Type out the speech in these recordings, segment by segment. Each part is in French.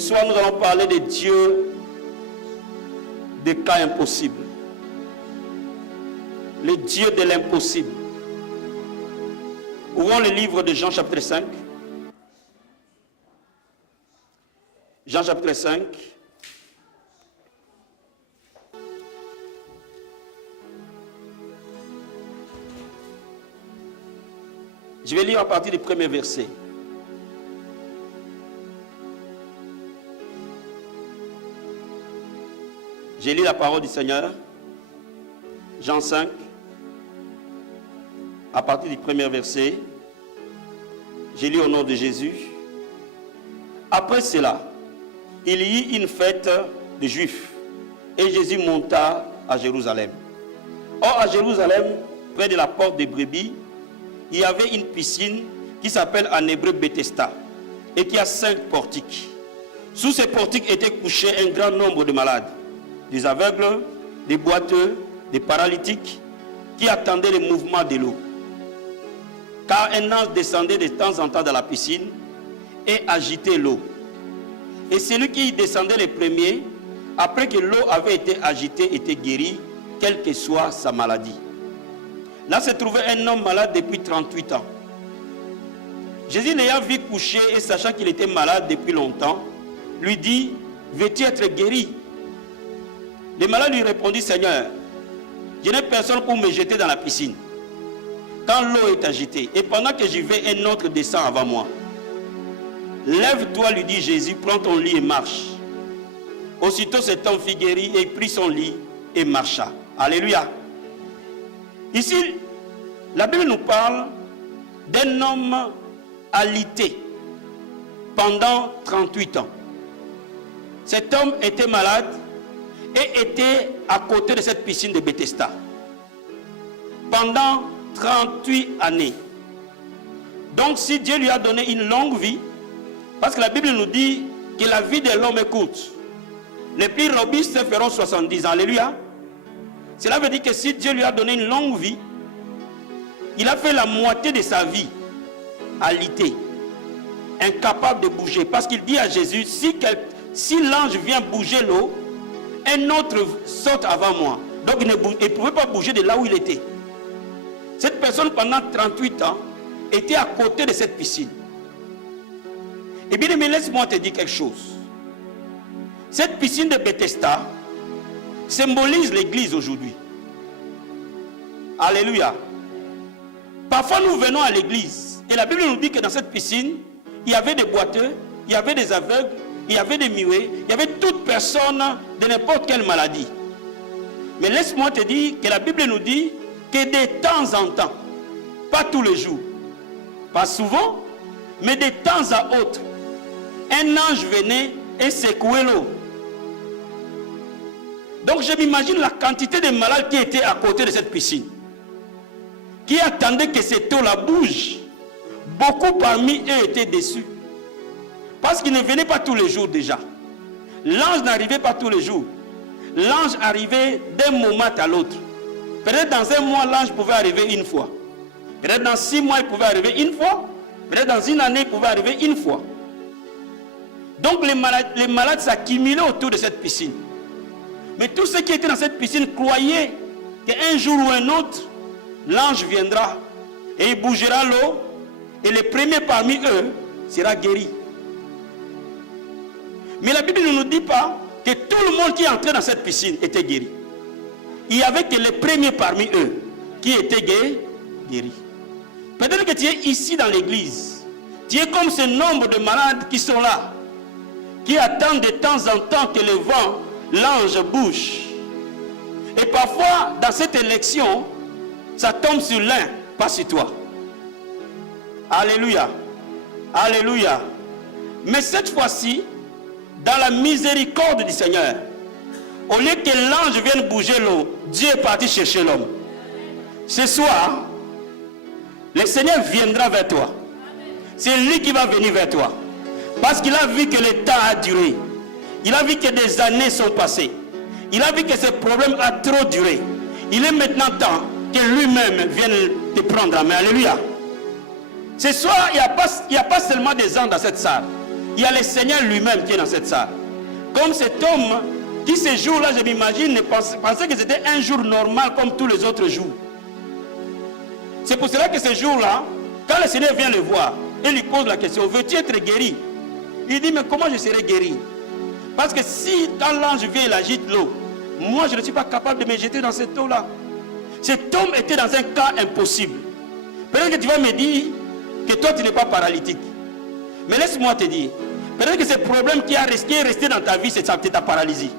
soir, nous allons parler des dieux des cas impossibles. Les dieux de l'impossible. Ouvrons le livre de Jean chapitre 5. Jean chapitre 5. Je vais lire à partir du premier verset. J'ai lu la parole du Seigneur. Jean 5. À partir du premier verset. J'ai lu au nom de Jésus. Après cela, il y eut une fête des Juifs. Et Jésus monta à Jérusalem. Or, à Jérusalem, près de la porte des brebis, il y avait une piscine qui s'appelle en hébreu Bethesda et qui a 5 portiques. Sous ces portiques étaient couchés un grand nombre de malades, des aveugles, des boiteux, des paralytiques qui attendaient le mouvement de l'eau. Car un ange descendait de temps en temps dans la piscine et agitait l'eau. Et celui qui y descendait le premier, après que l'eau avait été agitée, était guéri, quelle que soit sa maladie. Là se trouvait un homme malade depuis 38 ans. Jésus l'ayant vu coucher et sachant qu'il était malade depuis longtemps, lui dit, veux-tu être guéri? Le malade lui répondit, Seigneur, je n'ai personne pour me jeter dans la piscine quand l'eau est agitée, et pendant que j'y vais, un autre descend avant moi. Lève-toi, lui dit Jésus, prends ton lit et marche. Aussitôt cet homme fut guéri et prit son lit et marcha. Alléluia. Ici, la Bible nous parle d'un homme alité pendant 38 ans. Cet homme était malade et était à côté de cette piscine de Bethesda pendant 38 années. Donc si Dieu lui a donné une longue vie, parce que la Bible nous dit que la vie de l'homme est courte, les plus robustes feront 70 ans. Alléluia. Cela veut dire que si Dieu lui a donné une longue vie, il a fait la moitié de sa vie alité, incapable de bouger. Parce qu'il dit à Jésus, si l'ange vient bouger l'eau, un autre saute avant moi. Donc il ne pouvait pas bouger de là où il était. Cette personne pendant 38 ans était à côté de cette piscine. Et bien aimé, laisse-moi te dire quelque chose. Cette piscine de Bethesda symbolise l'église aujourd'hui. Alléluia. Parfois nous venons à l'église et la Bible nous dit que dans cette piscine, il y avait des boiteux, il y avait des aveugles, il y avait des muets, il y avait toute personne de n'importe quelle maladie. Mais laisse-moi te dire que la Bible nous dit que de temps en temps, pas tous les jours, pas souvent, mais de temps à autre, un ange venait et secouait l'eau. Donc je m'imagine la quantité de malades qui étaient à côté de cette piscine, qui attendaient que cette eau-là bouge. Beaucoup parmi eux étaient déçus, parce qu'ils ne venaient pas tous les jours déjà. L'ange n'arrivait pas tous les jours. L'ange arrivait d'un moment à l'autre. Peut-être dans un mois, l'ange pouvait arriver une fois. Peut-être dans 6 mois, il pouvait arriver une fois. Peut-être dans une année, il pouvait arriver une fois. Donc les malades s'accumulaient autour de cette piscine. Mais tous ceux qui étaient dans cette piscine croyaient qu'un jour ou un autre, l'ange viendra et il bougera l'eau et le premier parmi eux sera guéri. Mais la Bible ne nous dit pas que tout le monde qui entrait dans cette piscine était guéri. Il n'y avait que les premiers parmi eux qui étaient guéris. Peut-être que tu es ici dans l'église. Tu es comme ce nombre de malades qui sont là, qui attendent de temps en temps que le vent, l'ange bouge. Et parfois, dans cette élection, ça tombe sur l'un, pas sur toi. Alléluia. Alléluia. Mais cette fois-ci, dans la miséricorde du Seigneur, au lieu que l'ange vienne bouger l'eau, Dieu est parti chercher l'homme. Ce soir, le Seigneur viendra vers toi. C'est lui qui va venir vers toi. Parce qu'il a vu que le temps a duré. Il a vu que des années sont passées. Il a vu que ce problème a trop duré. Il est maintenant temps que lui-même vienne te prendre la main. Alléluia. Ce soir, il n'y a pas seulement des gens dans cette salle. Il il y a le Seigneur lui-même qui est dans cette salle. Comme cet homme qui ce jour-là, je m'imagine, pensait que c'était un jour normal comme tous les autres jours. C'est pour cela que ce jour-là, quand le Seigneur vient le voir, il lui pose la question, veux-tu être guéri? Il dit, mais comment je serai guéri? Parce que si quand l'ange vient, il agite l'eau, moi je ne suis pas capable de me jeter dans cette eau-là. Cet homme était dans un cas impossible. Peut-être que tu vas me dire que toi tu n'es pas paralytique. Mais laisse-moi te dire, peut-être que ce problème qui est resté dans ta vie, c'est ta paralysie.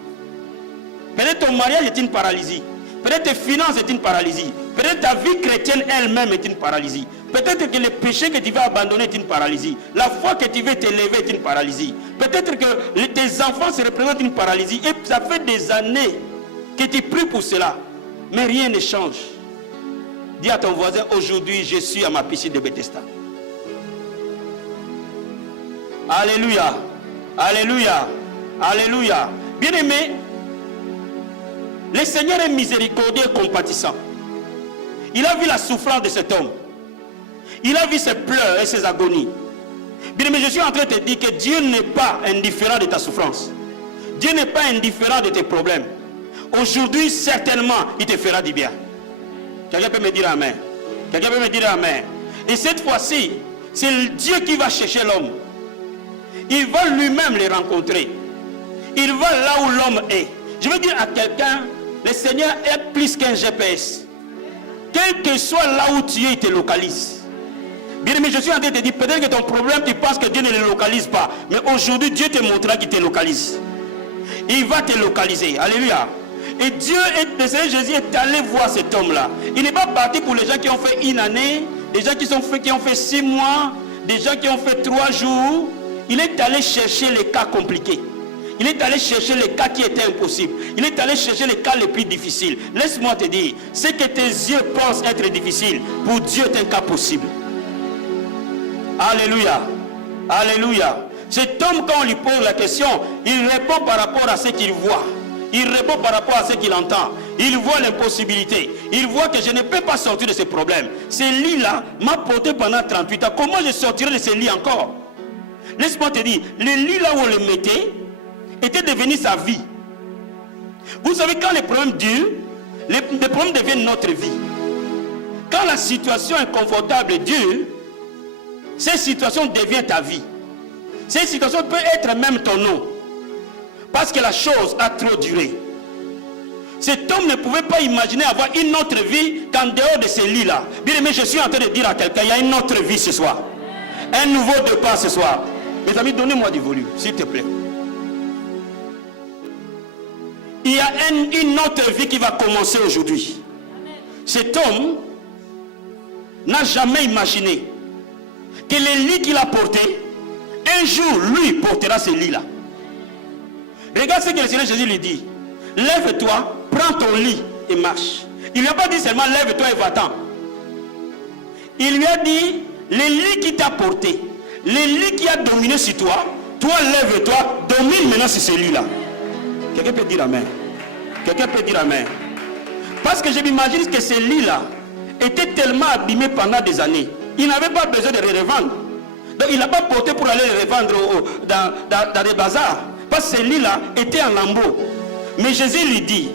Peut-être ton mariage est une paralysie. Peut-être tes finances est une paralysie. Peut-être ta vie chrétienne elle-même est une paralysie. Peut-être que le péché que tu veux abandonner est une paralysie. La foi que tu veux t'élever est une paralysie. Peut-être que tes enfants se représentent une paralysie. Et ça fait des années que tu pries pour cela. Mais rien ne change. Dis à ton voisin, aujourd'hui je suis à ma piscine de Bethesda. Alléluia. Alléluia. Alléluia. Bien-aimé, le Seigneur est miséricordieux et compatissant. Il a vu la souffrance de cet homme. Il a vu ses pleurs et ses agonies. Bien-aimé, je suis en train de te dire que Dieu n'est pas indifférent de ta souffrance. Dieu n'est pas indifférent de tes problèmes. Aujourd'hui, certainement, il te fera du bien. Quelqu'un peut me dire amen. Quelqu'un peut me dire amen. Et cette fois-ci, c'est Dieu qui va chercher l'homme. Il va lui-même le rencontrer. Il va là où l'homme est. Je veux dire à quelqu'un, le Seigneur est plus qu'un GPS. Quel que soit là où tu es, il te localise. Bien aimé, je suis en train de te dire, peut-être que ton problème, tu penses que Dieu ne le localise pas. Mais aujourd'hui, Dieu te montrera qu'il te localise. Il va te localiser. Alléluia. Et Dieu, le Seigneur Jésus est allé voir cet homme-là. Il n'est pas parti pour les gens qui ont fait une année, des gens qui ont fait 6 mois, des gens qui ont fait 3 jours. Il est allé chercher les cas compliqués. Il est allé chercher les cas qui étaient impossibles. Il est allé chercher les cas les plus difficiles. Laisse-moi te dire, ce que tes yeux pensent être difficile, pour Dieu est un cas possible. Alléluia. Alléluia. Cet homme, quand on lui pose la question, il répond par rapport à ce qu'il voit. Il répond par rapport à ce qu'il entend. Il voit l'impossibilité. Il voit que je ne peux pas sortir de ce problème. Ce lit-là m'a porté pendant 38 ans. Comment je sortirai de ce lit encore? Laisse-moi te dire, le lit là où on le mettait était devenu sa vie. Vous savez, quand les problèmes durent, les problèmes deviennent notre vie. Quand la situation inconfortable dure, cette situation devient ta vie. Cette situation peut être même ton nom. Parce que la chose a trop duré. Cet homme ne pouvait pas imaginer avoir une autre vie qu'en dehors de ce lit-là. Bien aimé, je suis en train de dire à quelqu'un, il y a une autre vie ce soir. Un nouveau départ ce soir. Mes amis, donnez-moi du volume, s'il te plaît. Il y a une autre vie qui va commencer aujourd'hui. Cet homme n'a jamais imaginé que le lit qu'il a porté, un jour, lui portera ce lit-là. Regarde ce que le Seigneur Jésus lui dit. Lève-toi, prends ton lit et marche. Il ne lui a pas dit seulement lève-toi et va-t'en. Il lui a dit, le lit qui t'a porté, le lit qui a dominé sur toi, toi lève-toi, domine maintenant sur ce lit-là. Quelqu'un peut dire amen. Quelqu'un peut dire amen. Parce que je m'imagine que ce lit-là était tellement abîmé pendant des années. Il n'avait pas besoin de le revendre. Donc il n'a pas porté pour aller le revendre dans les bazars. Parce que ce lit-là était en lambeaux. Mais Jésus lui dit,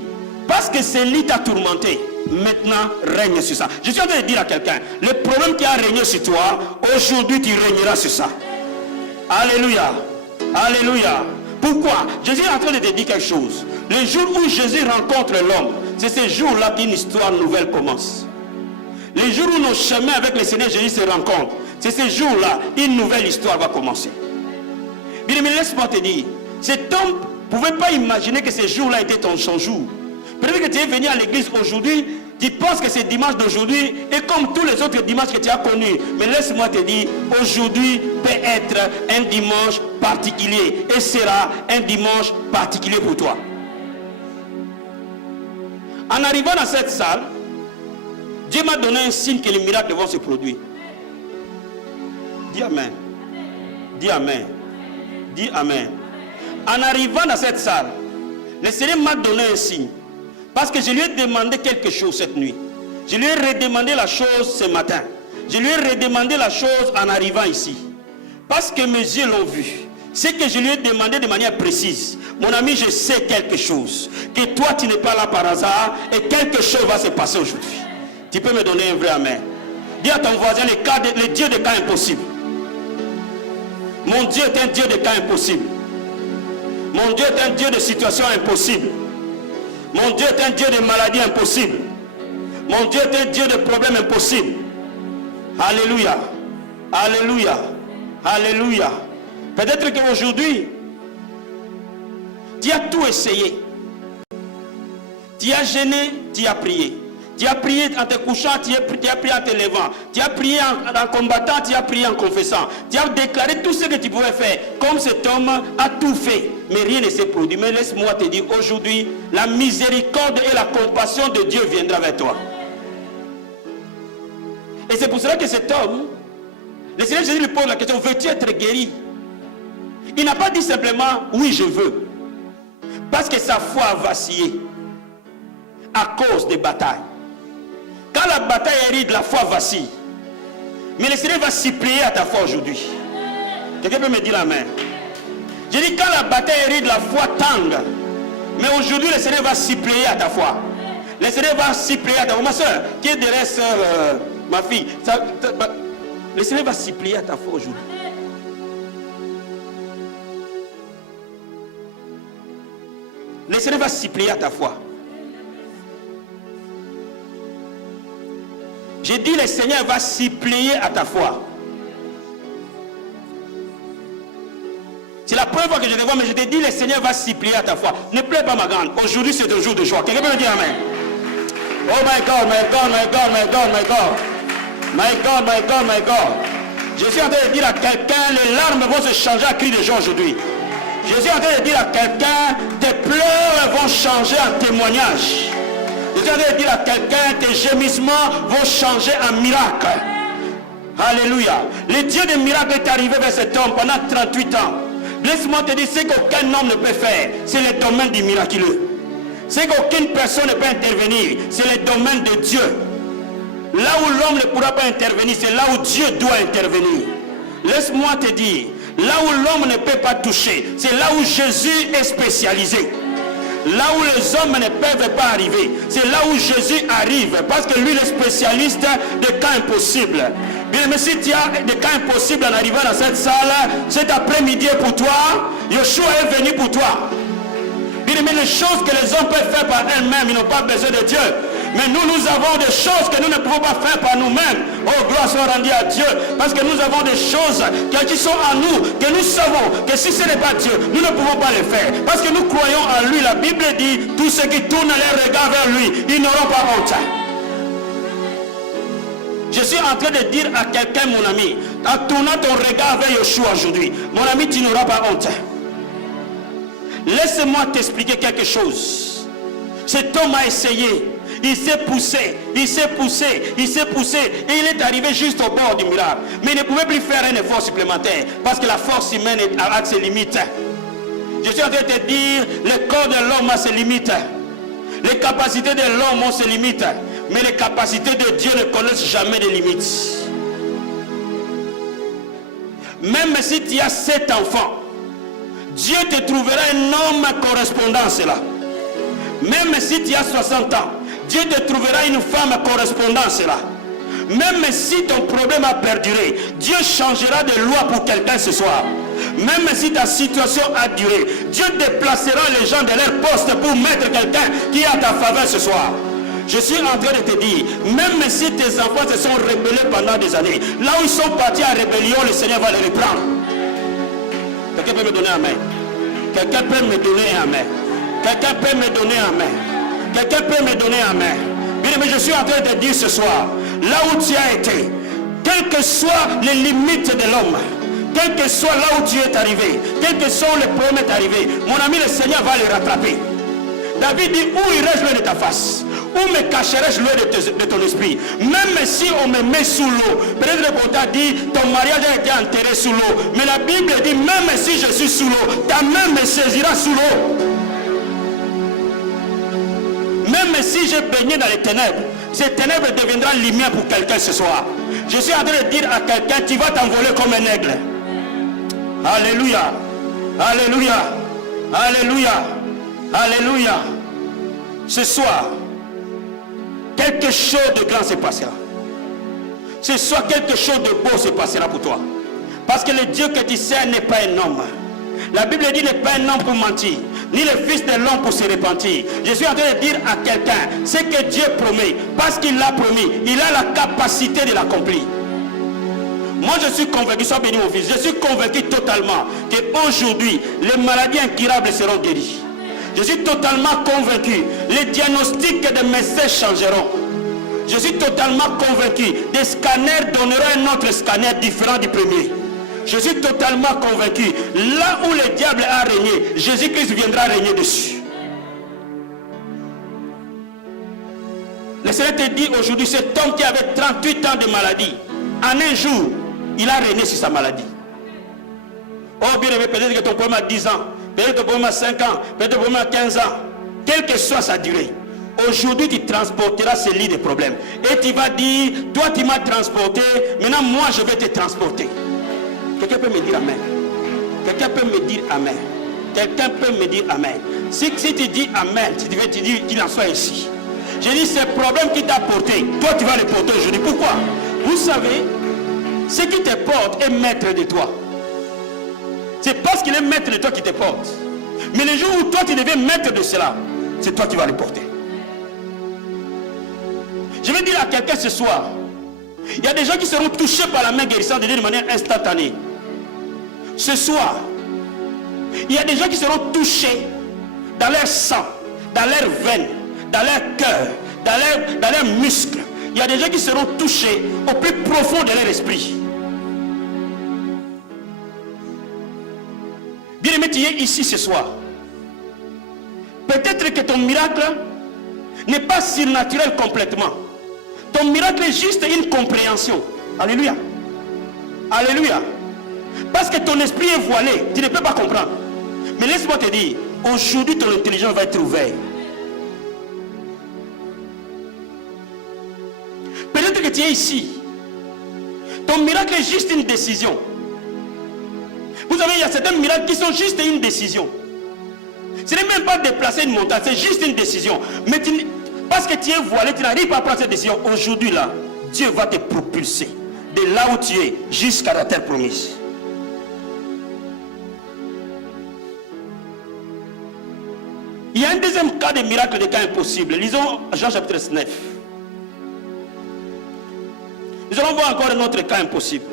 parce que ce lit t'a tourmenté, maintenant règne sur ça. Je suis en train de dire à quelqu'un, le problème qui a régné sur toi, aujourd'hui tu régneras sur ça. Alléluia. Alléluia. Pourquoi? Jésus est en train de te dire quelque chose. Le jour où Jésus rencontre l'homme, c'est ce jour-là qu'une histoire nouvelle commence. Le jour où nos chemins avec le Seigneur Jésus se rencontrent, c'est ce jour-là, une nouvelle histoire va commencer. Bien, mais laisse-moi te dire, cet homme ne pouvait pas imaginer que ce jour-là était son jour. Peut-être que tu es venu à l'église aujourd'hui, tu penses que ce dimanche d'aujourd'hui est comme tous les autres dimanches que tu as connus. Mais laisse-moi te dire, aujourd'hui peut être un dimanche particulier et sera un dimanche particulier pour toi. En arrivant dans cette salle, Dieu m'a donné un signe que les miracles vont se produire. Dis amen. Dis amen. Dis amen. En arrivant dans cette salle, le Seigneur m'a donné un signe. Parce que je lui ai demandé quelque chose cette nuit. Je lui ai redemandé la chose ce matin. Je lui ai redemandé la chose en arrivant ici. Parce que mes yeux l'ont vu. Ce que je lui ai demandé de manière précise, mon ami, je sais quelque chose. Que toi, tu n'es pas là par hasard et quelque chose va se passer aujourd'hui. Tu peux me donner un vrai amen. Dis à ton voisin, le Dieu des cas impossibles. Mon Dieu est un Dieu de cas impossibles. Mon Dieu est un Dieu de situations impossibles. Mon Dieu est un Dieu de maladies impossibles. Mon Dieu est un Dieu de problèmes impossibles. Alléluia. Alléluia. Alléluia. Peut-être qu'aujourd'hui, tu as tout essayé. Tu as gêné, tu as prié. Tu as prié en te couchant, tu as prié en te levant. Tu as prié en combattant, tu as prié en confessant. Tu as déclaré tout ce que tu pouvais faire. Comme cet homme a tout fait, mais rien ne s'est produit. Mais laisse-moi te dire, aujourd'hui, la miséricorde et la compassion de Dieu viendra vers toi. Et c'est pour cela que cet homme, le Seigneur Jésus lui pose la question, veux-tu être guéri? Il n'a pas dit simplement, oui, je veux. Parce que sa foi a vacillé à cause des batailles. Quand la bataille est ride, la foi vacille. Mais le Seigneur va supplier à ta foi aujourd'hui. Quelqu'un peut me dire amen? Je dis, quand la bataille est ride, la foi tangue. Mais aujourd'hui, le Seigneur va supplier à ta foi. Le Seigneur va supplier à ta foi. Ma soeur, qui est derrière soeur, ma fille, le Seigneur va supplier à ta foi aujourd'hui. Le Seigneur va supplier à ta foi. J'ai dit, le Seigneur va supplier à ta foi. C'est la première fois que je te vois, mais je te dis, le Seigneur va supplier à ta foi. Ne pleure pas, ma grande. Aujourd'hui, c'est un jour de joie. Quelqu'un peut me dire amen? Oh my God, my God, my God, my God, my God. My God, my God, my God. Je suis en train de dire à quelqu'un, les larmes vont se changer à cris de joie aujourd'hui. Je suis en train de dire à quelqu'un, tes pleurs vont changer en témoignage. Je suis en train de dire à quelqu'un, tes gémissements vont changer en miracle. Alléluia. Le Dieu des miracles est arrivé vers cet homme pendant 38 ans. Laisse-moi te dire, ce qu'aucun homme ne peut faire, c'est le domaine du miraculeux. Ce qu'aucune personne ne peut intervenir, c'est le domaine de Dieu. Là où l'homme ne pourra pas intervenir, c'est là où Dieu doit intervenir. Laisse-moi te dire, là où l'homme ne peut pas toucher, c'est là où Jésus est spécialisé. Là où les hommes ne peuvent pas arriver, c'est là où Jésus arrive, parce que lui est spécialiste des cas impossibles. Bien, mais si tu as des cas impossibles en arrivant dans cette salle, cet après-midi pour toi, Yeshua est venu pour toi. Bien, mais les choses que les hommes peuvent faire par elles-mêmes, ils n'ont pas besoin de Dieu. Mais nous avons des choses que nous ne pouvons pas faire par nous-mêmes. Oh, gloire soit rendue à Dieu. Parce que nous avons des choses qui sont en nous, que nous savons que si ce n'est pas Dieu, nous ne pouvons pas les faire. Parce que nous croyons en lui. La Bible dit, tous ceux qui tournent les regards vers lui, ils n'auront pas honte. Je suis en train de dire à quelqu'un, mon ami, en tournant ton regard vers Yeshua aujourd'hui, mon ami, tu n'auras pas honte. Laisse-moi t'expliquer quelque chose. Cet homme a essayé. Il s'est poussé, il s'est poussé, il s'est poussé et il est arrivé juste au bord du miracle. Mais il ne pouvait plus faire un effort supplémentaire parce que la force humaine a ses limites. Je suis en train de te dire, le corps de l'homme a ses limites. Les capacités de l'homme ont ses limites. Mais les capacités de Dieu ne connaissent jamais de limites. Même si tu as 7 enfants, Dieu te trouvera un homme correspondant à cela. Même si tu as 60 ans, Dieu te trouvera une femme correspondant à cela. Même si ton problème a perduré, Dieu changera de loi pour quelqu'un ce soir. Même si ta situation a duré, Dieu déplacera les gens de leur poste pour mettre quelqu'un qui est à ta faveur ce soir. Je suis en train de te dire, même si tes enfants se sont rebellés pendant des années, là où ils sont partis en rébellion, le Seigneur va les reprendre. Quelqu'un peut me donner un amen? Quelqu'un peut me donner un amen? Quelqu'un peut me donner un amen? Quelqu'un peut me donner un amen? Bien, mais je suis en train de te dire ce soir, là où tu as été, quelles que soient les limites de l'homme, quel que soit là où tu es arrivé, quel que soit le problème est arrivé, mon ami, le Seigneur va les rattraper. David dit, où irai-je loin de ta face? Où me cacherai-je loin de ton esprit? Même si on me met sous l'eau, peut-être qu'on t'a dit, ton mariage a été enterré sous l'eau, mais la Bible dit, même si je suis sous l'eau, ta main me saisira sous l'eau. Même si je baignais dans les ténèbres, ces ténèbres deviendront lumière pour quelqu'un ce soir. Je suis en train de dire à quelqu'un, tu vas t'envoler comme un aigle. Alléluia. Alléluia. Alléluia. Alléluia. Ce soir, quelque chose de grand se passera. Ce soir, quelque chose de beau se passera pour toi. Parce que le Dieu que tu sers n'est pas un homme. La Bible dit n'est pas un homme pour mentir, ni le fils de l'homme pour se repentir. Je suis en train de dire à quelqu'un, ce que Dieu promet, parce qu'il l'a promis, il a la capacité de l'accomplir. Moi je suis convaincu, sois béni mon fils, je suis convaincu totalement qu'aujourd'hui, les maladies incurables seront guéries. Je suis totalement convaincu, les diagnostics de médecins changeront. Je suis totalement convaincu, des scanners donneront un autre scanner différent du premier. Je suis totalement convaincu, là où le diable a régné, Jésus-Christ viendra régner dessus. Le Seigneur te dit aujourd'hui, cet homme qui avait 38 ans de maladie, en un jour, il a régné sur sa maladie. Oh bien aimé, peut-être que ton problème a 10 ans, peut-être que ton problème a 5 ans, peut-être que ton problème a 15 ans, quelle que soit sa durée. Aujourd'hui, tu transporteras ce lit de problèmes. Et tu vas dire, toi tu m'as transporté, maintenant moi je vais te transporter. Quelqu'un peut me dire amen. Quelqu'un peut me dire amen. Quelqu'un peut me dire amen. Si tu dis amen, si tu veux te dire qu'il en soit ainsi. Je dis, ce problème qui t'a porté, toi tu vas le porter aujourd'hui. Pourquoi? Vous savez, ce qui te porte est maître de toi. C'est parce qu'il est maître de toi qui te porte. Mais le jour où toi tu deviens maître de cela, c'est toi qui vas le porter. Je vais dire à quelqu'un ce soir, il y a des gens qui seront touchés par la main guérissante de Dieu de manière instantanée. Ce soir, il y a des gens qui seront touchés dans leur sang, dans leurs veines, dans leur cœur, dans leurs muscles. Il y a des gens qui seront touchés au plus profond de leur esprit. Bien-aimé, tu es ici ce soir. Peut-être que ton miracle n'est pas surnaturel complètement. Ton miracle est juste une compréhension. Alléluia. Alléluia. Parce que ton esprit est voilé, tu ne peux pas comprendre. Mais laisse-moi te dire, aujourd'hui ton intelligence va être ouverte. Peut-être que tu es ici. Ton miracle est juste une décision. Vous savez, il y a certains miracles qui sont juste une décision. Ce n'est même pas déplacer une montagne, c'est juste une décision. Mais parce que tu es voilé, tu n'arrives pas à prendre cette décision. Aujourd'hui là, Dieu va te propulser de là où tu es jusqu'à la terre promise. Il y a un deuxième cas de miracle, de cas impossible. Lisons Jean chapitre 9. Nous allons voir encore un autre cas impossible.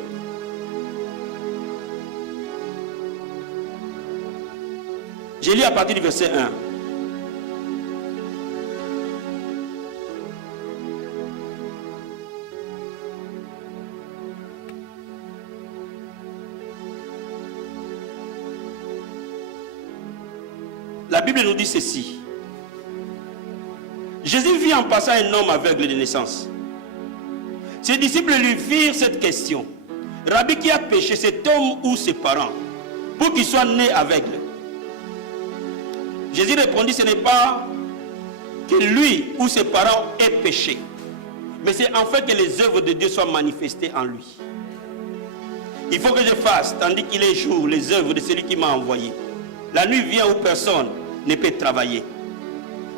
Je lis à partir du verset 1. La Bible nous dit ceci. Jésus vit en passant un homme aveugle de naissance. Ses disciples lui firent cette question. Rabbi, qui a péché, cet homme ou ses parents, pour qu'il soit né aveugle? Jésus répondit, ce n'est pas que lui ou ses parents aient péché, mais c'est en fait que les œuvres de Dieu soient manifestées en lui. Il faut que je fasse, tandis qu'il est jour, les œuvres de celui qui m'a envoyé. La nuit vient où personne ne peut travailler.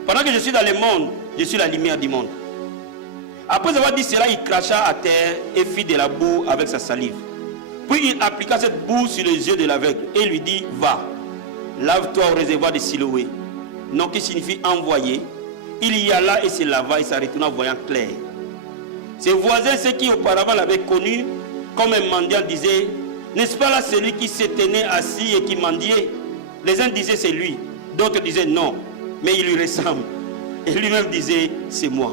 Pendant que je suis dans le monde, je suis la lumière du monde. Après avoir dit cela, il cracha à terre et fit de la boue avec sa salive. Puis il appliqua cette boue sur les yeux de l'aveugle et lui dit, va, lave-toi au réservoir de Siloé. Non, qui signifie envoyer. Il y alla et se lava et se retourna voyant clair. Ses voisins, ceux qui auparavant l'avaient connu comme un mendiant, disaient, n'est-ce pas là celui qui se tenait assis et qui mendiait? Les uns disaient c'est lui, d'autres disaient non, mais il lui ressemble. Et lui-même disait c'est moi.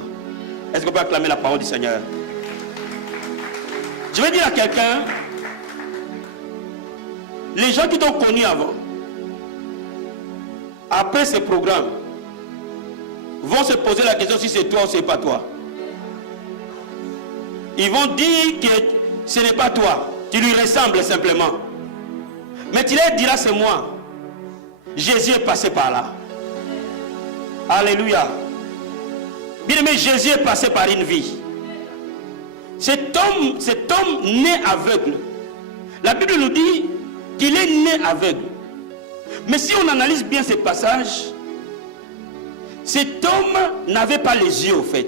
Est-ce qu'on peut acclamer la parole du Seigneur? Je vais dire à quelqu'un, les gens qui t'ont connu avant, après ce programme, vont se poser la question si c'est toi ou c'est pas toi. Ils vont dire que ce n'est pas toi, tu lui ressembles simplement. Mais tu leur diras c'est moi. Jésus est passé par là. Alléluia. Bien aimé, Jésus est passé par une vie. Cet homme né aveugle. La Bible nous dit qu'il est né aveugle. Mais si on analyse bien ces passages, cet homme n'avait pas les yeux au fait.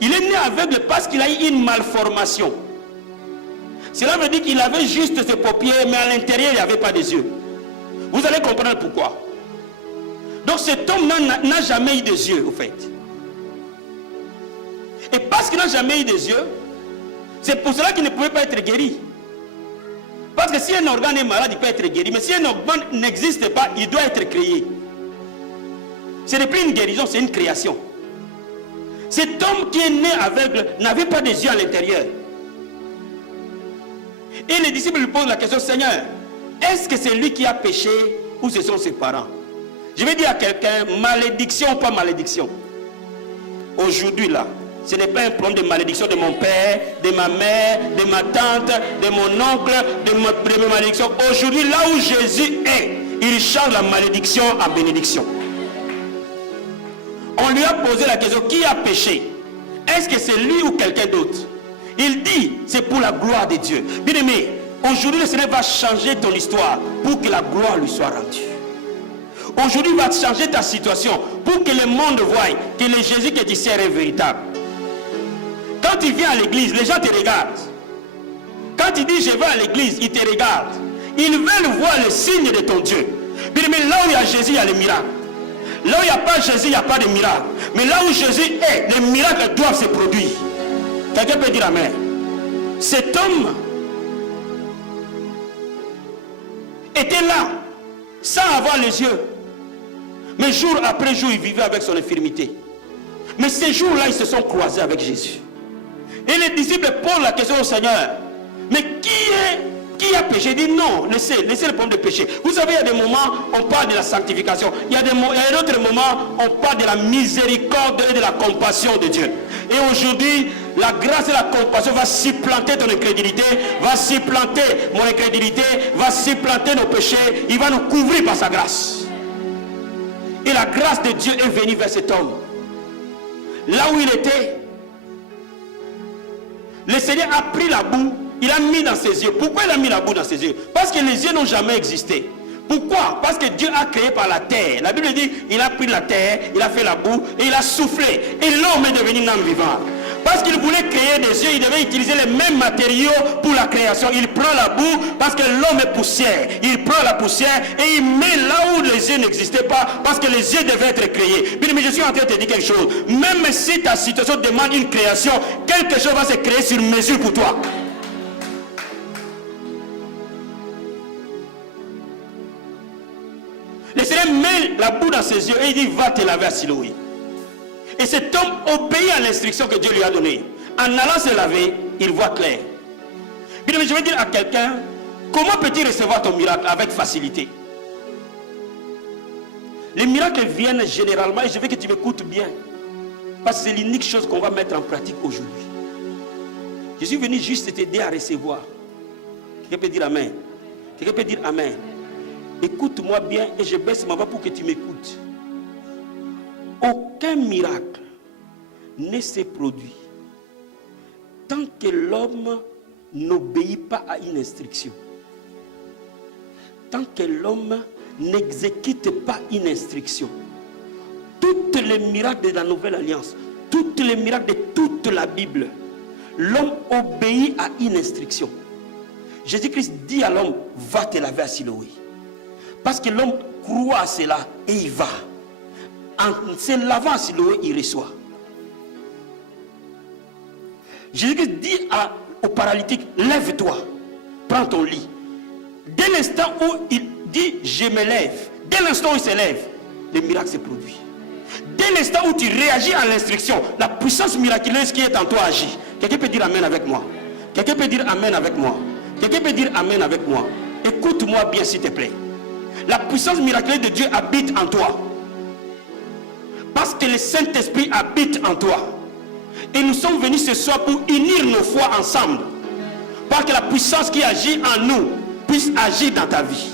Il est né aveugle parce qu'il a eu une malformation. Cela veut dire qu'il avait juste ses paupières, mais à l'intérieur, il n'y avait pas des yeux. Vous allez comprendre pourquoi. Donc cet homme n'a jamais eu des yeux, au fait. Et parce qu'il n'a jamais eu des yeux, c'est pour cela qu'il ne pouvait pas être guéri. Parce que si un organe est malade, il peut être guéri. Mais si un organe n'existe pas, il doit être créé. Ce n'est plus une guérison, c'est une création. Cet homme qui est né aveugle n'avait pas des yeux à l'intérieur. Et les disciples lui posent la question, Seigneur, est-ce que c'est lui qui a péché ou ce sont ses parents? Je vais dire à quelqu'un, malédiction ou pas malédiction. Aujourd'hui là, ce n'est pas un problème de malédiction de mon père, de ma mère, de ma tante, de mon oncle, de ma malédiction. Aujourd'hui, là où Jésus est, il change la malédiction en bénédiction. On lui a posé la question, qui a péché? Est-ce que c'est lui ou quelqu'un d'autre? Il dit, c'est pour la gloire de Dieu. Bien aimé, aujourd'hui le Seigneur va changer ton histoire pour que la gloire lui soit rendue. Aujourd'hui, il va changer ta situation pour que le monde voie que le Jésus que tu sers est véritable. Quand tu viens à l'église, les gens te regardent. Quand tu dis je vais à l'église, ils te regardent. Ils veulent voir le signe de ton Dieu. Bien aimé, là où il y a Jésus, il y a le miracle. Là où il n'y a pas Jésus, il n'y a pas de miracle. Mais là où Jésus est, les miracles doivent se produire. Quelqu'un peut dire amen. Cet homme était là, sans avoir les yeux. Mais jour après jour, il vivait avec son infirmité. Mais ces jours-là, ils se sont croisés avec Jésus. Et les disciples posent la question au Seigneur. Mais qui a péché? Il dit non, laissez le problème de péché. Vous savez, il y a des moments, on parle de la sanctification. Il y a d'autres moments, on parle de la miséricorde et de la compassion de Dieu. Et aujourd'hui, la grâce et la compassion va supplanter ton incrédulité, va supplanter mon incrédulité, va supplanter nos péchés. Il va nous couvrir par sa grâce. Et la grâce de Dieu est venue vers cet homme. Là où il était, le Seigneur a pris la boue, il a mis dans ses yeux. Pourquoi il a mis la boue dans ses yeux? Parce que les yeux n'ont jamais existé. Pourquoi? Parce que Dieu a créé par la terre. La Bible dit, il a pris la terre, il a fait la boue et il a soufflé. Et l'homme est devenu un homme vivant. Parce qu'il voulait créer des yeux, il devait utiliser les mêmes matériaux pour la création. Il prend la boue parce que l'homme est poussière. Il prend la poussière et il met là où les yeux n'existaient pas parce que les yeux devaient être créés. Mais je suis en train de te dire quelque chose. Même si ta situation demande une création, quelque chose va se créer sur mesure pour toi. Le Seigneur met la boue dans ses yeux et il dit, va te laver à Siloé. Et cet homme obéit à l'instruction que Dieu lui a donnée. En allant se laver, il voit clair. Bien, je vais dire à quelqu'un, comment peux-tu recevoir ton miracle avec facilité? Les miracles viennent généralement, et je veux que tu m'écoutes bien, parce que c'est l'unique chose qu'on va mettre en pratique aujourd'hui. Je suis venu juste t'aider à recevoir. Quelqu'un peut dire amen. Quelqu'un peut dire amen. Écoute-moi bien et je baisse ma voix pour que tu m'écoutes. Aucun miracle ne se produit tant que l'homme n'obéit pas à une instruction. Tant que l'homme n'exécute pas une instruction. Tous les miracles de la Nouvelle Alliance, tous les miracles de toute la Bible, l'homme obéit à une instruction. Jésus-Christ dit à l'homme, va te laver à Siloé. Parce que l'homme croit à cela et il va. En se lavant à Siloé, il reçoit. Jésus-Christ dit au paralytique, lève-toi, prends ton lit. Dès l'instant où il dit, je me lève, dès l'instant où il se lève, le miracle se produit. Dès l'instant où tu réagis à l'instruction, la puissance miraculeuse qui est en toi agit. Quelqu'un peut dire amen avec moi. Quelqu'un peut dire amen avec moi. Quelqu'un peut dire amen avec moi. Écoute-moi bien s'il te plaît. La puissance miraculeuse de Dieu habite en toi. Parce que le Saint-Esprit habite en toi. Et nous sommes venus ce soir pour unir nos foi ensemble. Pour que la puissance qui agit en nous puisse agir dans ta vie.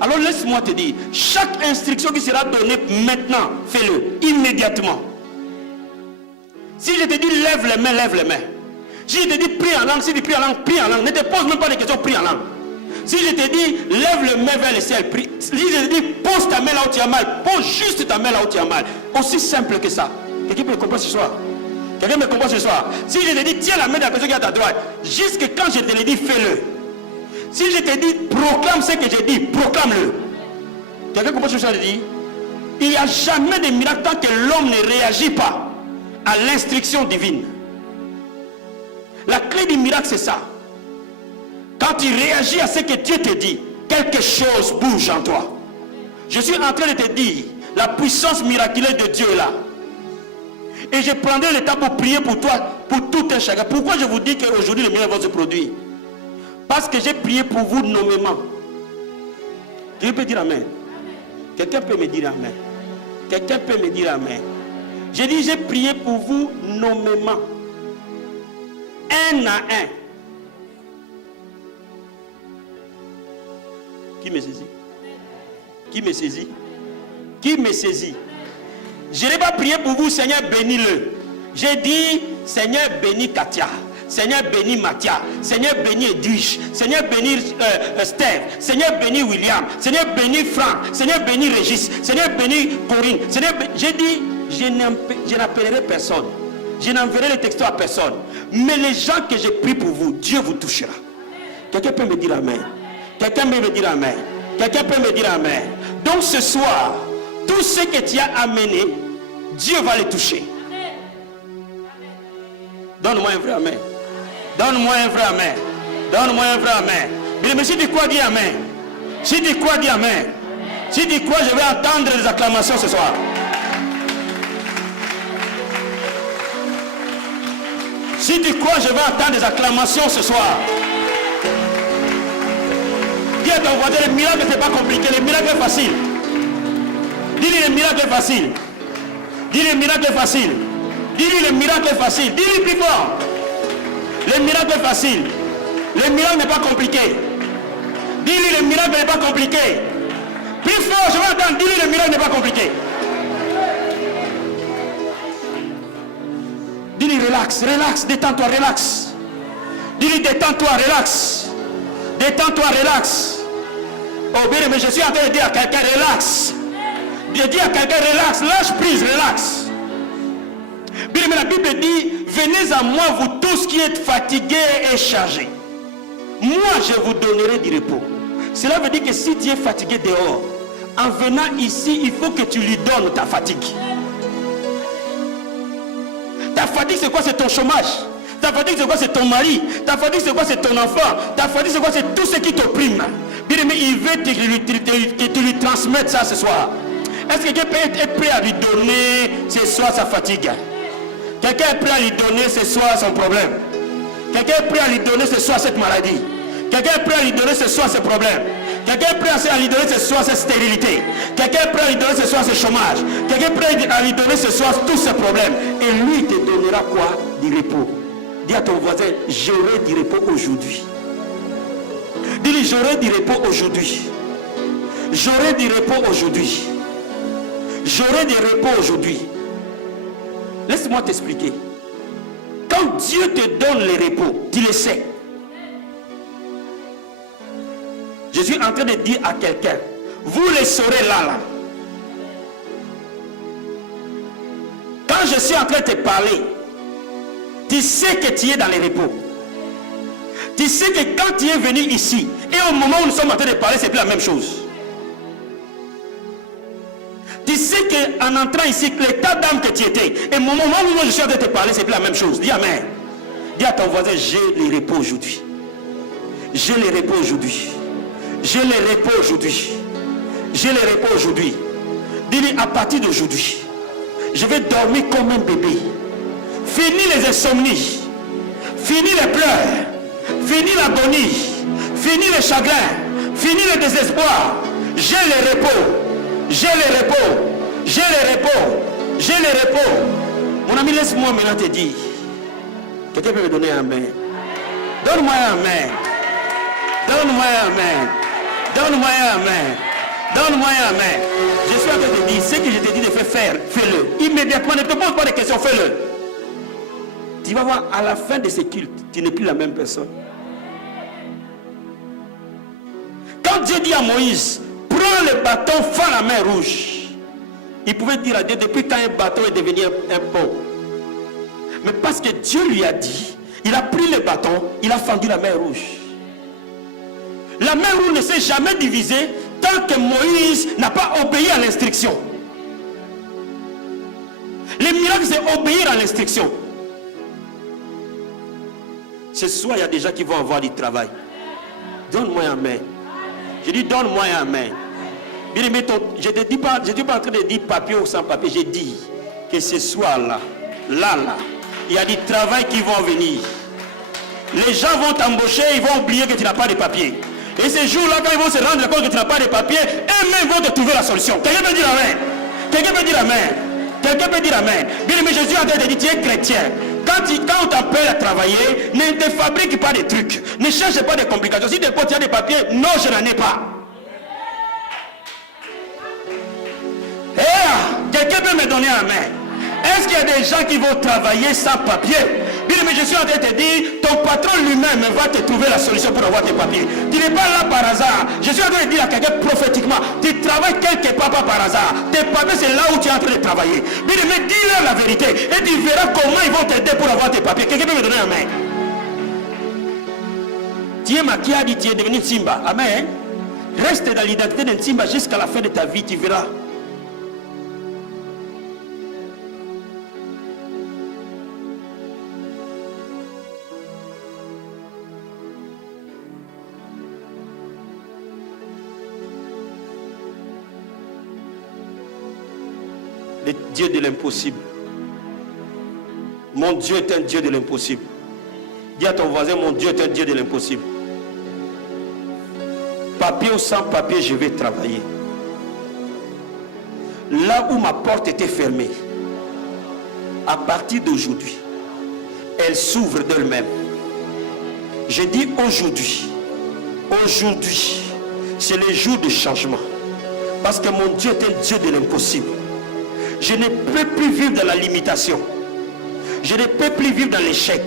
Alors laisse-moi te dire, chaque instruction qui sera donnée maintenant, fais-le immédiatement. Si je te dis lève les mains, lève les mains. Si je te dis prie en langue, si tu pries en langue, prie en langue. Ne te pose même pas de questions, prie en langue. Si je te dis, lève le main vers le ciel, prie. Si je te dis, pose ta main là où tu as mal, pose juste ta main là où tu as mal. Aussi simple que ça. Quelqu'un peut me comprendre ce soir? Quelqu'un me comprend ce soir? Si je te dis, tiens la main de la personne qui est à ta droite, jusque quand je te le dis, fais-le. Si je te dis, proclame ce que je dis, proclame-le. Quelqu'un comprend ce que je dis? Il n'y a jamais de miracle tant que l'homme ne réagit pas à l'instruction divine. La clé du miracle, c'est ça. Quand tu réagis à ce que Dieu te dit, quelque chose bouge en toi. Je suis en train de te dire, la puissance miraculeuse de Dieu est là. Et je prendrai le temps pour prier pour toi, pour tout un chacun. Pourquoi je vous dis qu'aujourd'hui le miracle va se produire? Parce que j'ai prié pour vous nommément. Quelqu'un peut dire amen? Quelqu'un peut me dire amen? Quelqu'un peut me dire amen? J'ai dit, j'ai prié pour vous nommément. Un à un. Qui me saisit? Qui me saisit? Qui me saisit? Je n'ai pas prié pour vous, Seigneur, bénis-le. J'ai dit, Seigneur, bénis Katia. Seigneur, bénis Mathia. Seigneur, bénis Edwige. Seigneur, bénis Steve. Seigneur, bénis William. Seigneur, bénis Franck. Seigneur, bénis Régis. Seigneur, bénis Corinne. Seigneur, j'ai dit, je n'appellerai personne. Je n'enverrai le texto à personne. Mais les gens que j'ai pris pour vous, Dieu vous touchera. Quelqu'un peut me dire amen? Quelqu'un peut me dire amen? Quelqu'un peut me dire amen? Donc ce soir, tout ce que tu as amené, Dieu va les toucher. Donne-moi un vrai amen. Donne-moi un vrai amen. Donne-moi un vrai amen. Mais si tu crois, dis amen. Si tu crois, dis amen. Si tu crois, je vais entendre les acclamations ce soir. Si tu crois, je vais entendre des acclamations ce soir. Dis à ton voisin, le miracle n'est pas compliqué, le miracle est facile. Dis-lui, le miracle est facile. Dis-lui, le miracle est facile. Dis-lui, le miracle est facile. Dis-lui plus fort. Le miracle est facile. Le miracle n'est pas compliqué. Dis-lui, le miracle n'est pas compliqué. Plus fort, je vais entendre. Dis-lui, le miracle n'est pas compliqué. Dis-lui, relax, relax, détends-toi, relax. Dis-lui, détends-toi, relax. Détends-toi, relax. Oh bien, mais je suis en train de dire à quelqu'un, relax. Je dis à quelqu'un, relax, lâche prise, relax. Bien, mais la Bible dit, venez à moi, vous tous qui êtes fatigués et chargés. Moi, je vous donnerai du repos. Cela veut dire que si tu es fatigué dehors, en venant ici, il faut que tu lui donnes ta fatigue. Ta fatigue, c'est quoi? C'est ton chômage. Ta fatigue, c'est quoi? C'est ton mari. Ta fatigue, c'est quoi? C'est ton enfant. Ta fatigue, c'est quoi? C'est tout ce qui t'opprime. Bien aimé, il veut que tu lui transmettes ça ce soir. Est-ce que quelqu'un peut être prêt à lui donner ce soir sa fatigue? Quelqu'un est prêt à lui donner ce soir son problème? Quelqu'un est prêt à lui donner ce soir cette maladie? Quelqu'un est prêt à lui donner ce soir ses problèmes? Quelqu'un est prêt à lui donner ce soir cette stérilité? Quelqu'un est prêt à lui donner ce soir ce chômage? Quelqu'un est prêt à lui donner ce soir tous ses problèmes? Et lui te donnera quoi? Du repos. Dis à ton voisin, j'aurai du repos aujourd'hui. Dis-lui, j'aurai du repos aujourd'hui. J'aurai du repos aujourd'hui. J'aurai du repos aujourd'hui. Laisse-moi t'expliquer. Quand Dieu te donne le repos, tu le sais. Je suis en train de dire à quelqu'un, vous le saurez là. Quand je suis en train de te parler, tu sais que tu es dans le repos. Tu sais que quand tu es venu ici, et au moment où nous sommes en train de parler, c'est plus la même chose. Tu sais qu'en entrant ici, l'état d'âme que tu étais, et au moment où je suis en train de te parler, c'est plus la même chose. Dis amen. Dis à ton voisin, j'ai le repos aujourd'hui. J'ai le repos aujourd'hui. J'ai le repos aujourd'hui. J'ai le repos aujourd'hui. Dis-lui, à partir d'aujourd'hui, je vais dormir comme un bébé. Fini les insomnies. Fini les pleurs. Fini l'agonie. Fini le chagrin. Fini le désespoir. J'ai le repos. J'ai le repos. J'ai le repos. J'ai le repos. Mon ami, laisse-moi maintenant te dire. Quelqu'un peut me donner un amen? Donne-moi un amen. Donne-moi un amen. Donne-moi un amen. Donne-moi un amen. Je suis en train de te dire, ce que je te dis de faire, fais-le. Immédiatement, ne te pose pas de questions, fais-le. Tu vas voir, à la fin de ce culte, tu n'es plus la même personne. Dieu dit à Moïse, prends le bâton, fends la mer rouge, il pouvait dire à Dieu, depuis quand un bâton est devenu un pont? Mais parce que Dieu lui a dit, il a pris le bâton, il a fendu la mer rouge. La mer rouge ne s'est jamais divisée tant que Moïse n'a pas obéi à l'instruction. Le miracle, c'est obéir à l'instruction. Ce soir, il y a des gens qui vont avoir du travail. Donne-moi un amen. Je dis, donne-moi un amen. Bien aimé, je ne suis pas en train de dire papier ou sans papier. Je dis que ce soir-là, il y a du travail qui va venir. Les gens vont t'embaucher, ils vont oublier que tu n'as pas de papier. Et ces jours-là, quand ils vont se rendre compte que tu n'as pas de papier, eux-mêmes vont te trouver la solution. Quelqu'un peut dire amen. Quelqu'un peut dire amen. Quelqu'un peut dire amen. Bien aimé, Jésus a dit, tu es chrétien. Quand on t'appelle à travailler, ne te fabrique pas de trucs. Ne cherche pas de complications. Si tu as des papiers, non, je n'en ai pas. Quelqu'un peut me donner un main? Est-ce qu'il y a des gens qui vont travailler sans papier? Bien, mais je suis en train de te dire, ton patron lui-même va te trouver la solution pour avoir tes papiers. Tu n'es pas là par hasard. Je suis en train de dire à quelqu'un prophétiquement, tu travailles quelque part pas par hasard. Tes papiers, c'est là où tu es en train de travailler. Bien, mais dis-leur la vérité et tu verras comment ils vont t'aider pour avoir tes papiers. Quelqu'un peut me donner un main? Qui a dit, tu es devenu Simba. Amen. Reste dans l'identité d'un Simba jusqu'à la fin de ta vie, tu verras. Le Dieu de l'impossible. Mon Dieu est un Dieu de l'impossible. Dis à ton voisin, mon Dieu est un Dieu de l'impossible. Papier ou sans papier, je vais travailler. Là où ma porte était fermée, à partir d'aujourd'hui, elle s'ouvre d'elle-même. Je dis aujourd'hui, c'est le jour de changement. Parce que mon Dieu est un Dieu de l'impossible. Je ne peux plus vivre dans la limitation. Je ne peux plus vivre dans l'échec.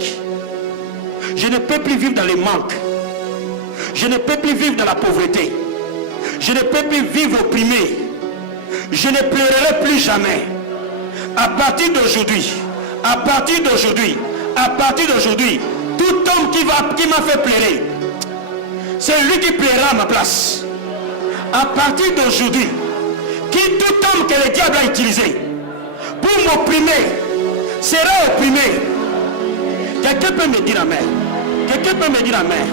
Je ne peux plus vivre dans les manques. Je ne peux plus vivre dans la pauvreté. Je ne peux plus vivre opprimé. Je ne pleurerai plus jamais. À partir d'aujourd'hui, tout homme qui m'a fait pleurer, c'est lui qui pleurera à ma place. À partir d'aujourd'hui, tout homme que le diable a utilisé pour m'opprimer sera opprimé. Quelqu'un peut me dire amen? Quelqu'un peut me dire amen?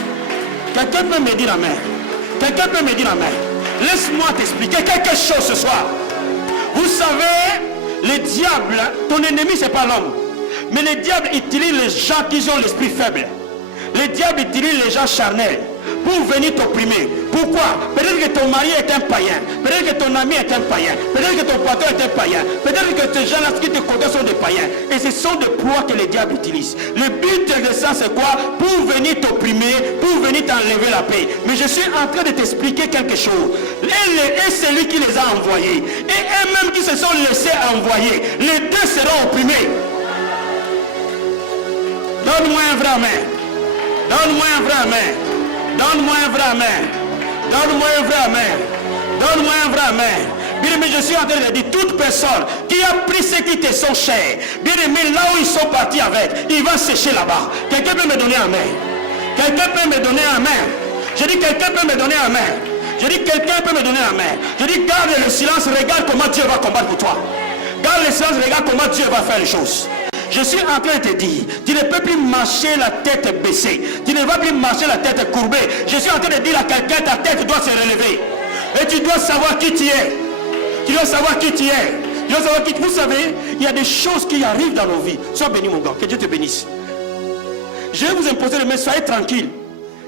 Quelqu'un peut me dire amen? Quelqu'un peut me dire amen? Laisse-moi t'expliquer quelque chose ce soir. Vous savez, le diable, ton ennemi c'est pas l'homme, mais le diable utilise les gens qui ont l'esprit faible. Le diable utilise les gens charnels pour venir t'opprimer. Pourquoi? Peut-être que ton mari est un païen, peut-être que ton ami est un païen, peut-être que ton patron est un païen, peut-être que ces gens-là qui te côtoient sont des païens. Et ce sont des proies que le diable utilise. Le but de ça c'est quoi? Pour venir t'opprimer, pour venir t'enlever la paix. Mais je suis en train de t'expliquer quelque chose. Et c'est lui qui les a envoyés. Et eux-mêmes qui se sont laissés envoyer, les deux seront opprimés. Donne-moi un vrai amen. Donne-moi un vrai amen. Donne-moi un vrai amen. Donne-moi un vrai amen. Donne-moi un vrai amen. Bien aimé, je suis en train de dire, toute personne qui a pris ce qui te sont chers, bien aimé, là où ils sont partis avec, il va sécher là-bas. Quelqu'un peut me donner un amen? Quelqu'un peut me donner un amen? Je dis, quelqu'un peut me donner un amen? Je dis, quelqu'un peut me donner un amen? Je dis, garde le silence, regarde comment Dieu va combattre pour toi. Garde le silence, regarde comment Dieu va faire les choses. Je suis en train de te dire, tu ne peux plus marcher la tête baissée. Tu ne vas plus marcher la tête courbée. Je suis en train de dire à quelqu'un, ta tête doit se relever. Et tu dois savoir qui tu es. Tu dois savoir qui tu es. Tu dois savoir qui. Vous savez, il y a des choses qui arrivent dans nos vies. Sois béni mon gars, que Dieu te bénisse. Je vais vous imposer le message, soyez tranquille.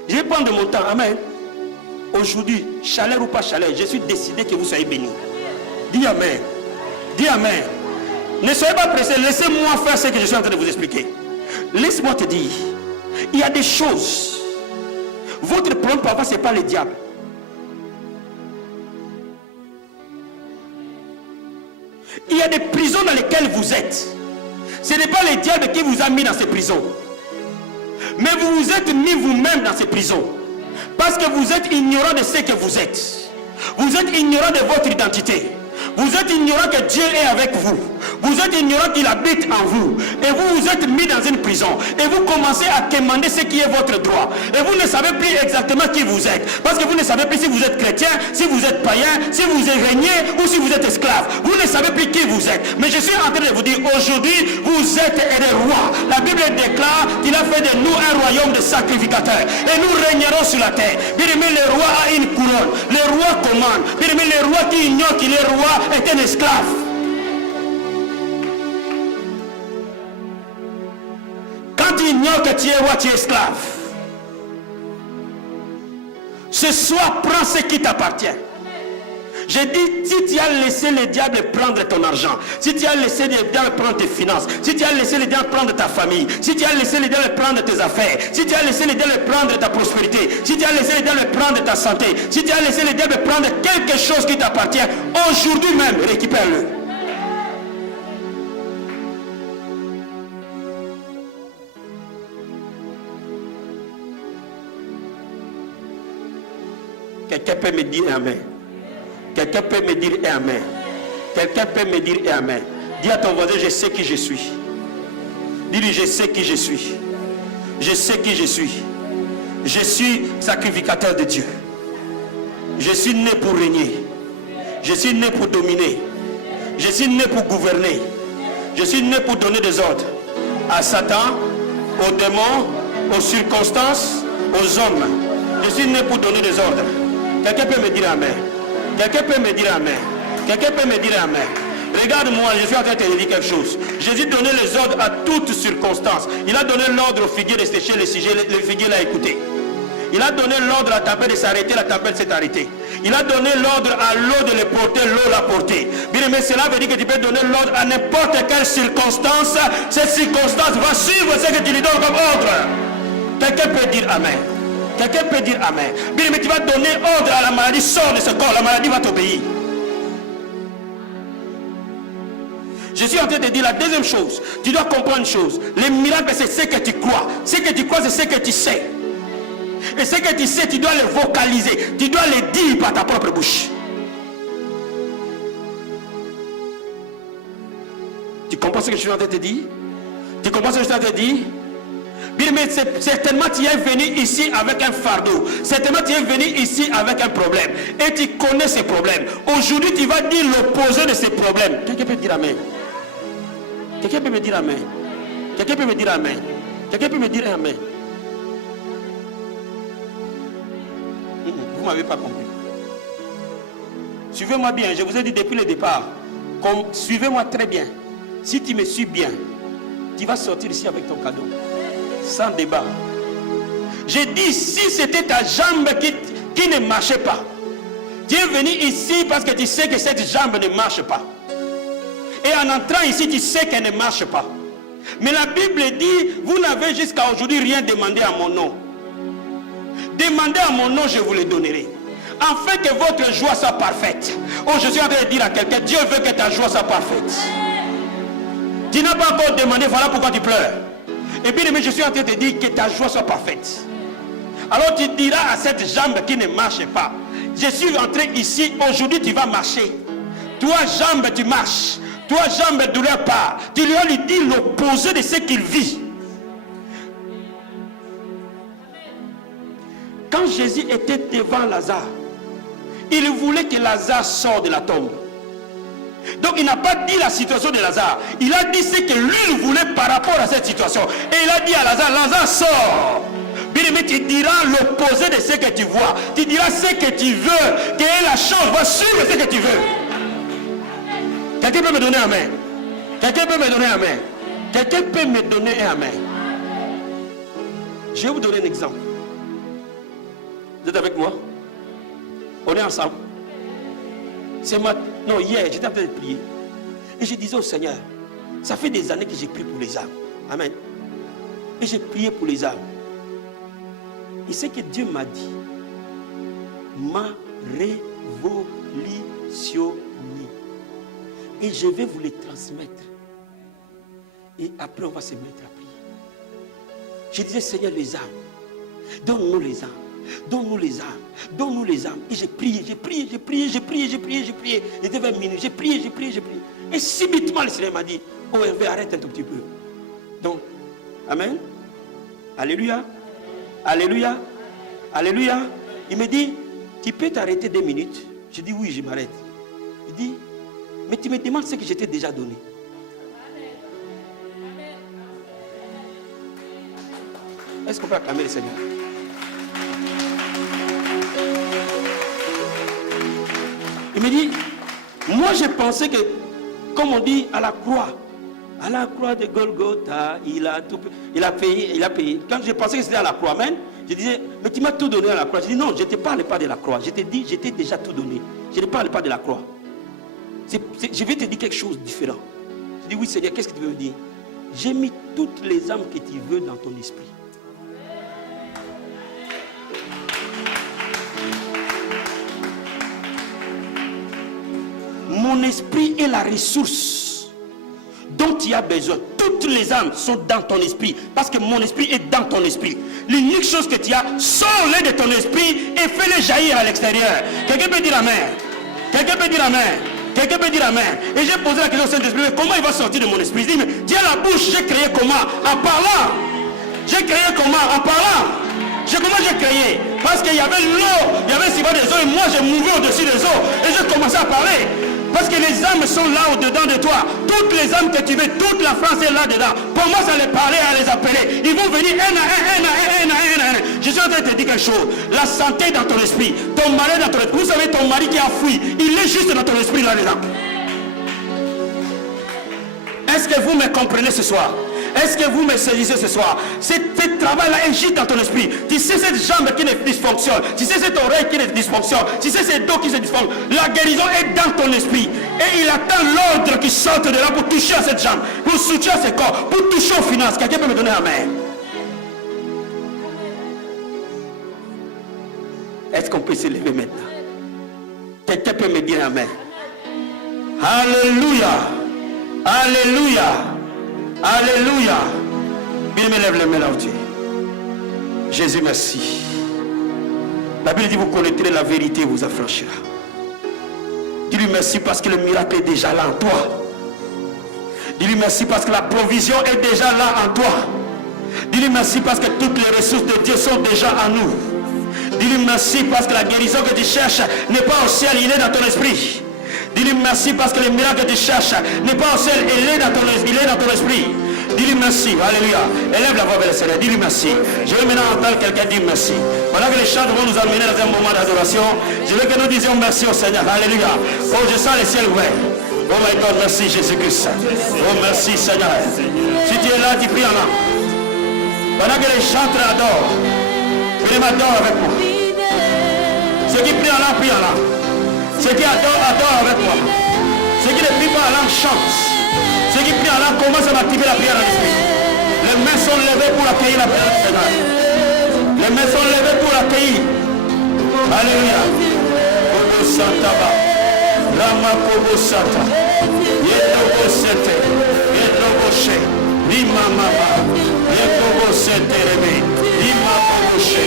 Je vais prendre mon temps, amen. Aujourd'hui, chaleur ou pas chaleur, je suis décidé que vous soyez bénis. Dis amen. Dis amen. Ne soyez pas pressés, laissez-moi faire ce que je suis en train de vous expliquer. Laisse-moi te dire, il y a des choses. Votre problème parfois, ce n'est pas le diable. Il y a des prisons dans lesquelles vous êtes. Ce n'est pas le diable qui vous a mis dans ces prisons. Mais vous vous êtes mis vous-même dans ces prisons. Parce que vous êtes ignorant de ce que vous êtes. Vous êtes ignorant de votre identité. Vous êtes ignorant que Dieu est avec vous. Vous êtes ignorant qu'il habite en vous. Et vous vous êtes mis dans une prison. Et vous commencez à demander ce qui est votre droit. Et vous ne savez plus exactement qui vous êtes. Parce que vous ne savez plus si vous êtes chrétien, si vous êtes païen, si vous êtes régné ou si vous êtes esclave. Vous ne savez plus qui vous êtes. Mais je suis en train de vous dire, aujourd'hui, vous êtes des rois. La Bible déclare qu'il a fait de nous un royaume de sacrificateurs. Et nous régnerons sur la terre. Bien aimé, le roi a une couronne. Le roi commande. Bien aimé, le roi qui ignore qu'il est roi est un esclave. Quand tu ignores que tu es roi, tu es esclave. Ce soir, prends ce qui t'appartient. Je dis, si tu as laissé le diable prendre ton argent, si tu as laissé le diable prendre tes finances, si tu as laissé le diable prendre ta famille, si tu as laissé le diable prendre tes affaires, si tu as laissé le diable prendre ta prospérité, si tu as laissé le diable prendre ta santé, si tu as laissé le diable prendre quelque chose qui t'appartient, aujourd'hui même, récupère-le. Quelqu'un peut me dire amen. Quelqu'un peut me dire amen. Quelqu'un peut me dire amen. Dis à ton voisin, je sais qui je suis. Dis-lui, je sais qui je suis. Je sais qui je suis. Je suis sacrificateur de Dieu. Je suis né pour régner. Je suis né pour dominer. Je suis né pour gouverner. Je suis né pour donner des ordres à Satan, aux démons, aux circonstances, aux hommes. Je suis né pour donner des ordres. Quelqu'un peut me dire amen. Quelqu'un peut me dire amen. Quelqu'un peut me dire amen. Regarde-moi, je suis en train de te dire quelque chose. Jésus donnait les ordres à toutes circonstances. Il a donné l'ordre au figuier de sécher le figuier l'a écouté. Il a donné l'ordre à la tempête de s'arrêter, la tempête s'est arrêtée. Il a donné l'ordre à l'eau de le porter, l'eau l'a porté. Bien aimé, cela veut dire que tu peux donner l'ordre à n'importe quelle circonstance. Cette circonstance va suivre ce que tu lui donnes comme ordre. Quelqu'un peut dire amen. Quelqu'un peut dire amen. Bien aimé, tu vas donner ordre à la maladie, sors de ce corps, la maladie va t'obéir. Je suis en train de dire la deuxième chose. Tu dois comprendre une chose. Les miracles, c'est ce que tu crois. Ce que tu crois, c'est ce que tu sais. Et ce que tu sais, tu dois le vocaliser. Tu dois le dire par ta propre bouche. Tu comprends ce que je suis en train de te dire? Tu comprends ce que je suis en train de te dire? Bien, mais certainement tu es venu ici avec un fardeau. Certainement tu es venu ici avec un problème. Et tu connais ces problèmes. Aujourd'hui tu vas dire l'opposé de ces problèmes. Quelqu'un peut dire amen? Quelqu'un peut me dire amen? Quelqu'un peut me dire amen? Quelqu'un peut me dire amen? Vous ne m'avez pas compris. Suivez-moi bien. Je vous ai dit depuis le départ. Suivez-moi très bien. Si tu me suis bien, tu vas sortir ici avec ton cadeau. Sans débat. J'ai dit, si c'était ta jambe qui ne marchait pas, tu es venu ici parce que tu sais que cette jambe ne marche pas. Et en entrant ici, tu sais qu'elle ne marche pas. Mais la Bible dit, vous n'avez jusqu'à aujourd'hui rien demandé à mon nom. Demandez à mon nom, je vous le donnerai. Afin que votre joie soit parfaite. Oh, je suis en train de dire à quelqu'un, Dieu veut que ta joie soit parfaite. Tu n'as pas encore demandé, voilà pourquoi tu pleures. Et bien aimé, je suis en train de te dire que ta joie soit parfaite. Alors tu diras à cette jambe qui ne marche pas, je suis entré ici, aujourd'hui tu vas marcher. Toi jambe tu marches. Toi jambe douleur part. Tu lui as dit l'opposé de ce qu'il vit. Quand Jésus était devant Lazare, il voulait que Lazare sorte de la tombe. Donc il n'a pas dit la situation de Lazare. Il a dit ce que lui voulait par rapport à cette situation. Et il a dit à Lazare, Lazare sort. Bien aimé, tu diras l'opposé de ce que tu vois. Tu diras ce que tu veux. Que la chose va suivre ce que tu veux. Quelqu'un peut me donner un amen? Quelqu'un peut me donner un amen? Quelqu'un peut me donner un amen? Je vais vous donner un exemple. Vous êtes avec moi? On est ensemble. C'est moi. Non, hier, j'étais en train de prier. Et je disais au Seigneur, ça fait des années que j'ai prié pour les âmes. Amen. Et j'ai prié pour les âmes. Et ce que Dieu m'a dit m'a révolutionné. Et je vais vous les transmettre. Et après, on va se mettre à prier. Je disais, Seigneur, les âmes. Donne-nous les âmes. donne-nous les âmes. Donne-nous les âmes. Et j'ai prié. Il était 20 minutes. J'ai prié. Et subitement, le Seigneur m'a dit, oh Hervé, arrête un tout petit peu. Donc, amen. Alléluia. Il me dit, tu peux t'arrêter 2 minutes? Je dis, oui, je m'arrête. Il dit, mais tu me demandes ce que je t'ai déjà donné. Est-ce qu'on peut acclamer le Seigneur? Il me dit, moi j'ai pensé que, comme on dit, à la croix de Golgotha, il a payé. Quand j'ai pensé que c'était à la croix, amen, je disais, mais tu m'as tout donné à la croix. Je dis, non, je ne te parle pas de la croix. Je t'ai dit, je t'ai déjà tout donné. Je ne parle pas de la croix. Je vais te dire quelque chose de différent. Je dis, oui Seigneur, qu'est-ce que tu veux me dire? J'ai mis toutes les âmes que tu veux dans ton esprit. Mon esprit est la ressource dont tu as besoin. Toutes les âmes sont dans ton esprit. Parce que mon esprit est dans ton esprit. L'unique chose que tu as, sors-les de ton esprit et fais-les jaillir à l'extérieur. Quelqu'un peut dire amen? Et j'ai posé la question au Saint-Esprit, mais comment il va sortir de mon esprit? Je dis, mais Dieu la bouche, j'ai créé comment? En parlant. J'ai créé comment? En parlant. Comment j'ai créé? Parce qu'il y avait l'eau, il y avait souvent des eaux, et moi j'ai mouvé au-dessus des eaux. Et j'ai commencé à parler. Parce que les âmes sont là au-dedans de toi. Toutes les âmes que tu veux, toute la France est là-dedans. Pour moi, ça les parler, à les appeler. Ils vont venir un à un. Je suis en train de te dire quelque chose. La santé dans ton esprit. Ton mari dans ton esprit. Vous savez, ton mari qui a fui, il est juste dans ton esprit là-dedans. Est-ce que vous me comprenez ce soir? Est-ce que vous me saisissez ce soir? Ce travail-là est juste dans ton esprit. Tu sais cette jambe qui ne dysfonctionne. Tu sais cette oreille qui ne dysfonctionne. Tu sais ce dos qui se dysfonctionne. La guérison est dans ton esprit. Et il attend l'ordre qui sorte de là pour toucher à cette jambe, pour soutenir à ce corps, pour toucher aux finances. Quelqu'un peut me donner amen? Est-ce qu'on peut se lever maintenant? Quelqu'un peut me dire amen? Alléluia. Bien me lève les mains là où tu es. Jésus, merci. La Bible dit, vous connaîtrez la vérité, vous affranchira. Dis-lui merci parce que le miracle est déjà là en toi. Dis-lui merci parce que la provision est déjà là en toi. Dis-lui merci parce que toutes les ressources de Dieu sont déjà en nous. Dis-lui merci parce que la guérison que tu cherches n'est pas au ciel, il est dans ton esprit. Dis-lui merci parce que le miracle que tu cherches n'est pas au ciel, il est dans ton esprit. Dis-lui merci, alléluia. Élève la voix vers le Seigneur, dis-lui merci. Je veux maintenant entendre quelqu'un dire merci. Pendant que les chants vont nous amener dans un moment d'adoration, je veux que nous disions merci au Seigneur, alléluia. Oh, je sens les ciels ouverts. Oh my God, merci Jésus-Christ. Oh, merci Seigneur. Si tu es là, tu pries en langue. Pendant que les chantres adorent, ils m'adorent avec moi. Ceux qui prient en langue, prient en langue. Ceux qui adorent, adorent avec moi. Ceux qui ne prient pas en langue, chantent. Ceux qui prient en langue commencent à activer la prière dans l'esprit. Les mains sont levées pour accueillir la prière du Seigneur. Les mains sont levées pour accueillir. Alléluia. Kobo Santaba. Rama Kobo Santa. Yedobo Sete. Yedobo She. Lima Mama. Yedobo Sete Rebe. Lima Kobo She.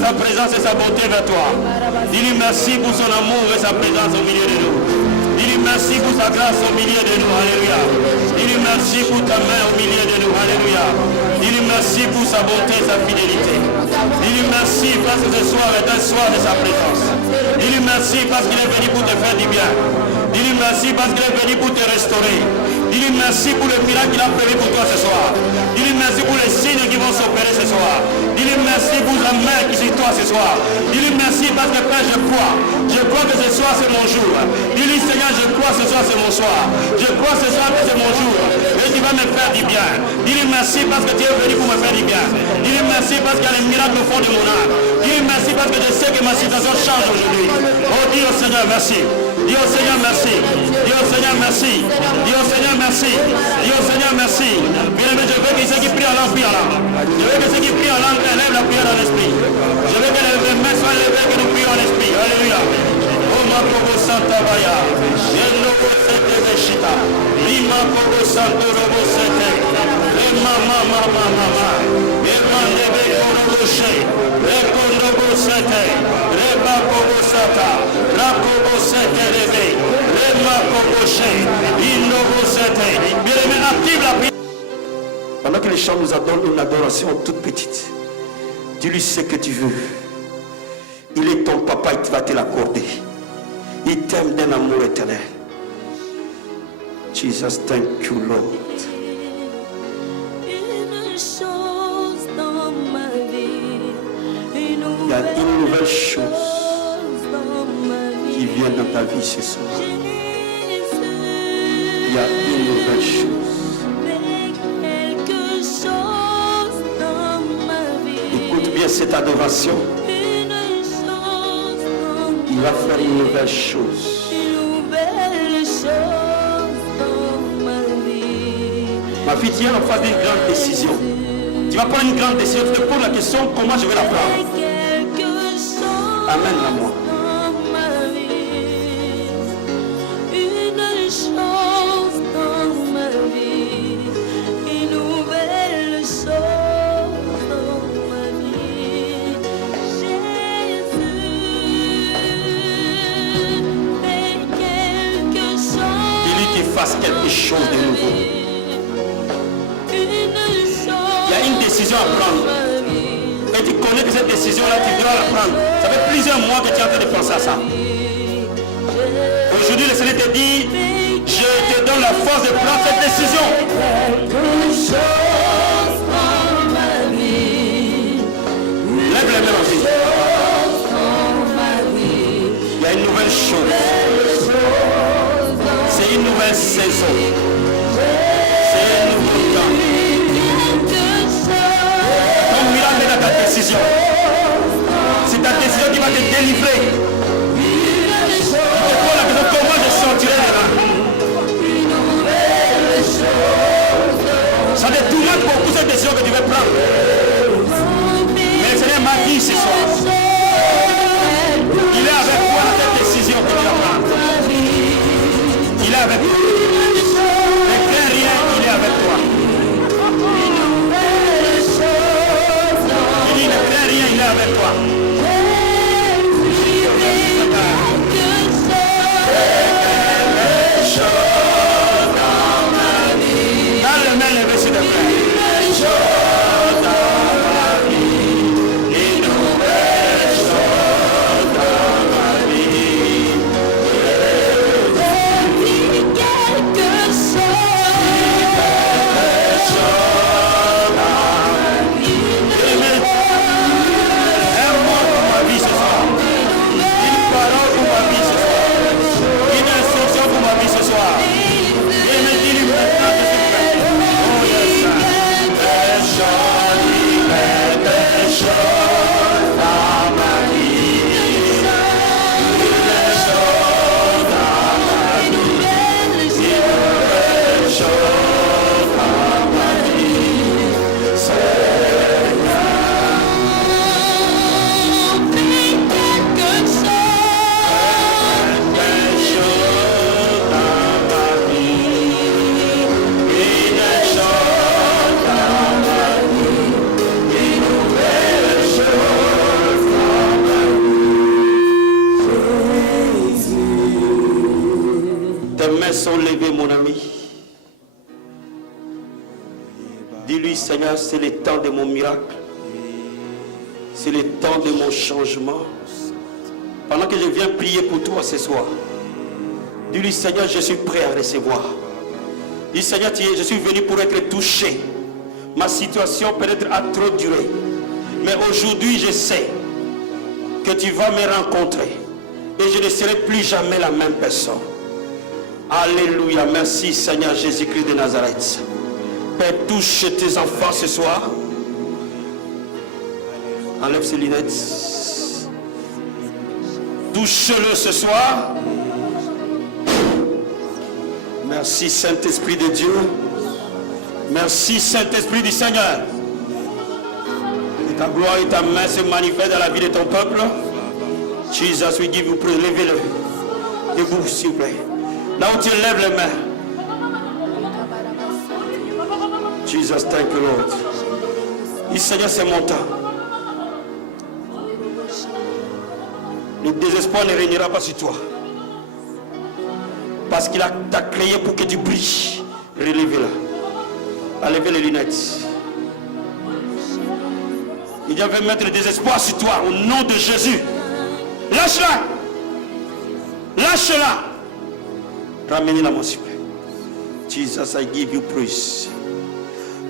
sa présence et sa bonté vers toi. Dis-lui merci pour son amour et sa présence au milieu de nous. Dis-lui merci pour sa grâce au milieu de nous. Alléluia. Dis-lui merci pour ta main au milieu de nous. Alléluia. Dis-lui merci pour sa bonté et sa fidélité. Dis-lui merci parce que ce soir est un soir de sa présence. Dis-lui merci parce qu'il est venu pour te faire du bien. Dis-lui merci parce qu'il est venu pour te restaurer. Dis-lui merci pour le miracle qu'il a prévu pour toi ce soir. Dis-lui merci pour les signes qui vont s'opérer ce soir. Dis-lui merci pour la main qui est sur toi ce soir. Dis-lui merci parce que Père, je crois. Je crois que ce soir c'est mon jour. Dis-lui Seigneur, je crois ce soir c'est mon soir. Je crois ce soir que c'est mon jour. Et tu vas me faire du bien. Dis-lui merci parce que tu es venu pour me faire du bien. Dis-lui merci parce qu'il y a des miracles au fond de mon âme. Dis-lui merci parce que je sais que ma situation change aujourd'hui. Oh, dis au Seigneur merci. Dis au Seigneur merci. Dis au Seigneur merci. Dis au Seigneur merci. Dis au Seigneur merci. Bien-aimé, je veux que ceux qui prient en langue prient en langue. Je veux que ceux qui prient en langue élèvent la prière dans l'esprit. Je veux que les mains soient levées, que nous prions en esprit. Alléluia. Oh ma Kobo Santa Baya. Yellow Sete Beshita. Lima Kobo Santo Robo Sete. Ema Mama Mama. Ema Nebe Korobo She. Rekonobo Sete. Reba Kobo Sata. Rakobo Sete Rebe. Rema Kobo She. Inobo Sete. Bien-aimé, active la prière. Pendant que les chants nous adorent une adoration toute petite, dis-lui ce que tu veux. Il est ton papa, il va te l'accorder. Il t'aime d'un amour éternel. Jesus, thank you, Lord. Il y a une nouvelle chose qui vient dans ta vie ce soir. Il y a une nouvelle chose. Écoute bien cette adoration. Il va faire une nouvelle chose. Ma fille, tu es en face d'une grande décision. Tu vas prendre une grande décision. Tu te poses la question, comment je vais la prendre? Amen à moi. Fasse quelque chose de nouveau. Il y a une décision à prendre. Et tu connais que cette décision-là, tu dois la prendre. Ça fait plusieurs mois que tu es en train de penser à ça. Aujourd'hui, le Seigneur te dit, je te donne la force de prendre cette décision. Lève les mains aussi. Il y a une nouvelle chose. C'est une nouvelle saison. C'est un nouveau temps. Ton miracle est dans ta décision. C'est ta décision qui va te délivrer. Tu te poses la question, comment je sortirai de là? Ça te tourmente beaucoup cette décision que tu veux prendre. Mais le Seigneur m'a dit ce soir, il est avec toi dans cette décision que tu vas prendre. Il est avec toi. Ne crains rien, il est avec toi. Il dit ne crains rien, il est avec toi. Dans le main levé sur le frère. Yeah. lever, mon ami. Dis-lui, Seigneur, c'est le temps de mon miracle. C'est le temps de mon changement. Pendant que je viens prier pour toi ce soir, dis-lui, Seigneur, je suis prêt à recevoir. Dis, Seigneur, je suis venu pour être touché. Ma situation peut-être a trop duré. Mais aujourd'hui, je sais que tu vas me rencontrer. Et je ne serai plus jamais la même personne. Alléluia. Merci, Seigneur Jésus-Christ de Nazareth. Père, touche tes enfants ce soir. Enlève ses lunettes. Touche-le ce soir. Merci, Saint-Esprit de Dieu. Merci, Saint-Esprit du Seigneur. Que ta gloire et ta main se manifestent dans la vie de ton peuple. Jesus, we give you praise. Levez-le. Debout, s'il vous plaît. Là où tu lèves les mains. Jesus, thank you, Lord. Dis, Seigneur, c'est mon temps. Le désespoir ne régnera pas sur toi. Parce qu'il t'a créé pour que tu brilles. Relevez-la. Enlevez les lunettes. Il devait mettre le désespoir sur toi au nom de Jésus. Lâche-la. Lâche-la. Ramenez-la, mon s'il vous plaît. Jesus, I give you praise.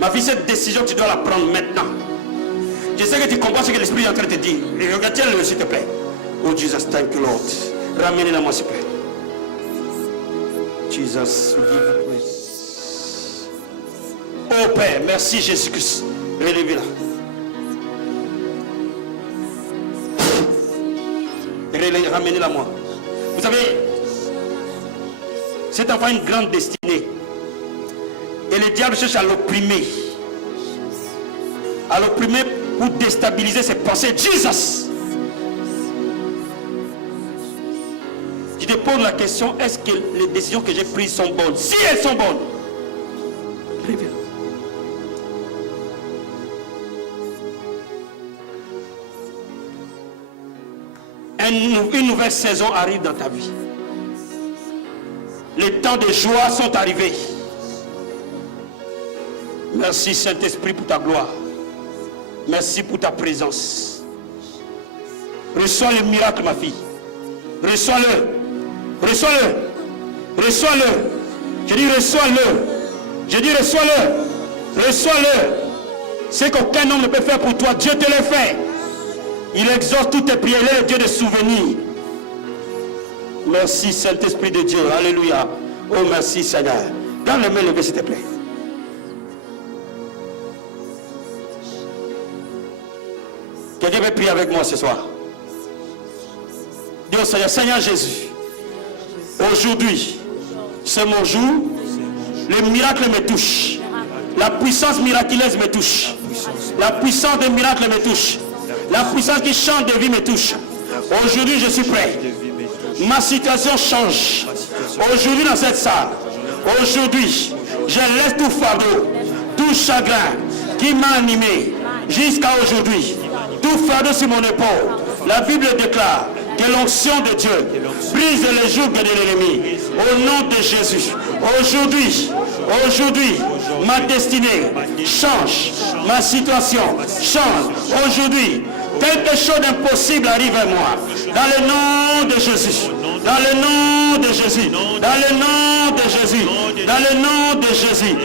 Ma fille, cette décision, tu dois la prendre maintenant. Je sais que tu comprends ce que l'Esprit est en train de te dire. Regarde-le, s'il te plaît. Oh, Jesus, thank you, Lord. Ramenez-la, mon s'il vous plaît. Jesus, we give you praise. Oh, Père, merci, Jésus-Christ. Relevez-la. Ramenez-la, moi. Vous savez, cet enfant a une grande destinée. Et le diable cherche à l'opprimer. À l'opprimer pour déstabiliser ses pensées. Jesus! Tu te poses la question, est-ce que les décisions que j'ai prises sont bonnes? Si elles sont bonnes, révèle. Une nouvelle saison arrive dans ta vie. Les temps de joie sont arrivés. Merci Saint-Esprit pour ta gloire. Merci pour ta présence. Reçois le miracle, ma fille. Reçois-le. Reçois-le. Reçois-le. Je dis reçois-le. Je dis reçois-le. Reçois-le. Ce qu'aucun homme ne peut faire pour toi, Dieu te le fait. Il exauce toutes tes prières, il est le Dieu de souvenirs. Merci Saint-Esprit de Dieu. Alléluia. Oh merci Seigneur. Garde les mains levées s'il te plaît. Quelqu'un veut prier avec moi ce soir. Dis au Seigneur, Seigneur Jésus, aujourd'hui, c'est mon jour. Le miracle me touche. La puissance miraculeuse me touche. La puissance des miracles me touche. La puissance qui chante de vie me touche. Aujourd'hui, je suis prêt. Ma situation change. Aujourd'hui, dans cette salle, aujourd'hui, je laisse tout fardeau, tout chagrin qui m'a animé jusqu'à aujourd'hui. Tout fardeau sur mon épaule. La Bible déclare que l'onction de Dieu brise les jougs de l'ennemi. Au nom de Jésus. Aujourd'hui, ma destinée change. Ma situation change. Aujourd'hui, quelque chose d'impossible arrive à moi. Dans le nom de Jésus. Dans le nom de Jésus. Dans le nom de Jésus. Dans le nom de Jésus.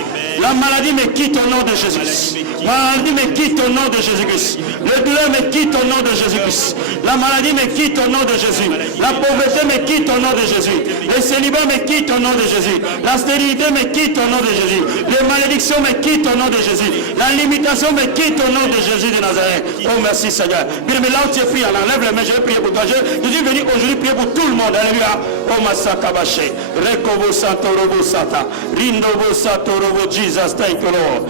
La maladie me quitte au nom de Jésus-Christ. La maladie me quitte au nom de Jésus-Christ. Le douleur me quitte au nom de Jésus-Christ. La maladie me quitte au nom de Jésus. La pauvreté me quitte au nom de Jésus. Le célibat me quitte au nom de Jésus. La stérilité me quitte au nom de Jésus. Les malédictions me quittent au nom de Jésus. La limitation me quitte au nom de Jésus de Nazareth. Oh merci Seigneur. Bien, mais là où tu es pris, enlève les mains, je vais prier pour toi. Je suis venu aujourd'hui prier pour tout le monde. Alléluia. Oh Masaka Baché. Rekobo Santo Robo Sata. Rindobo Sato Robo Jesus. Thank you Lord.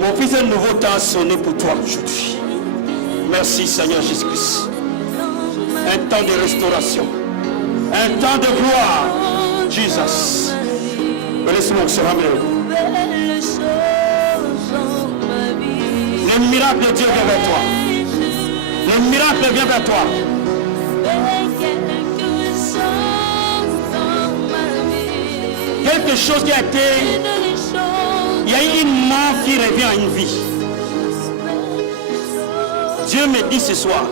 Mon fils, un nouveau temps a sonné pour toi aujourd'hui. Merci Seigneur Jésus-Christ. Un temps de restauration. Un temps de gloire. Jesus. Laisse-moi que ce soit mieux. Le miracle de Dieu vient vers toi. Le miracle vient vers toi. quelque chose qui a été... Il y a une mort qui revient à une vie. Dieu me dit ce soir,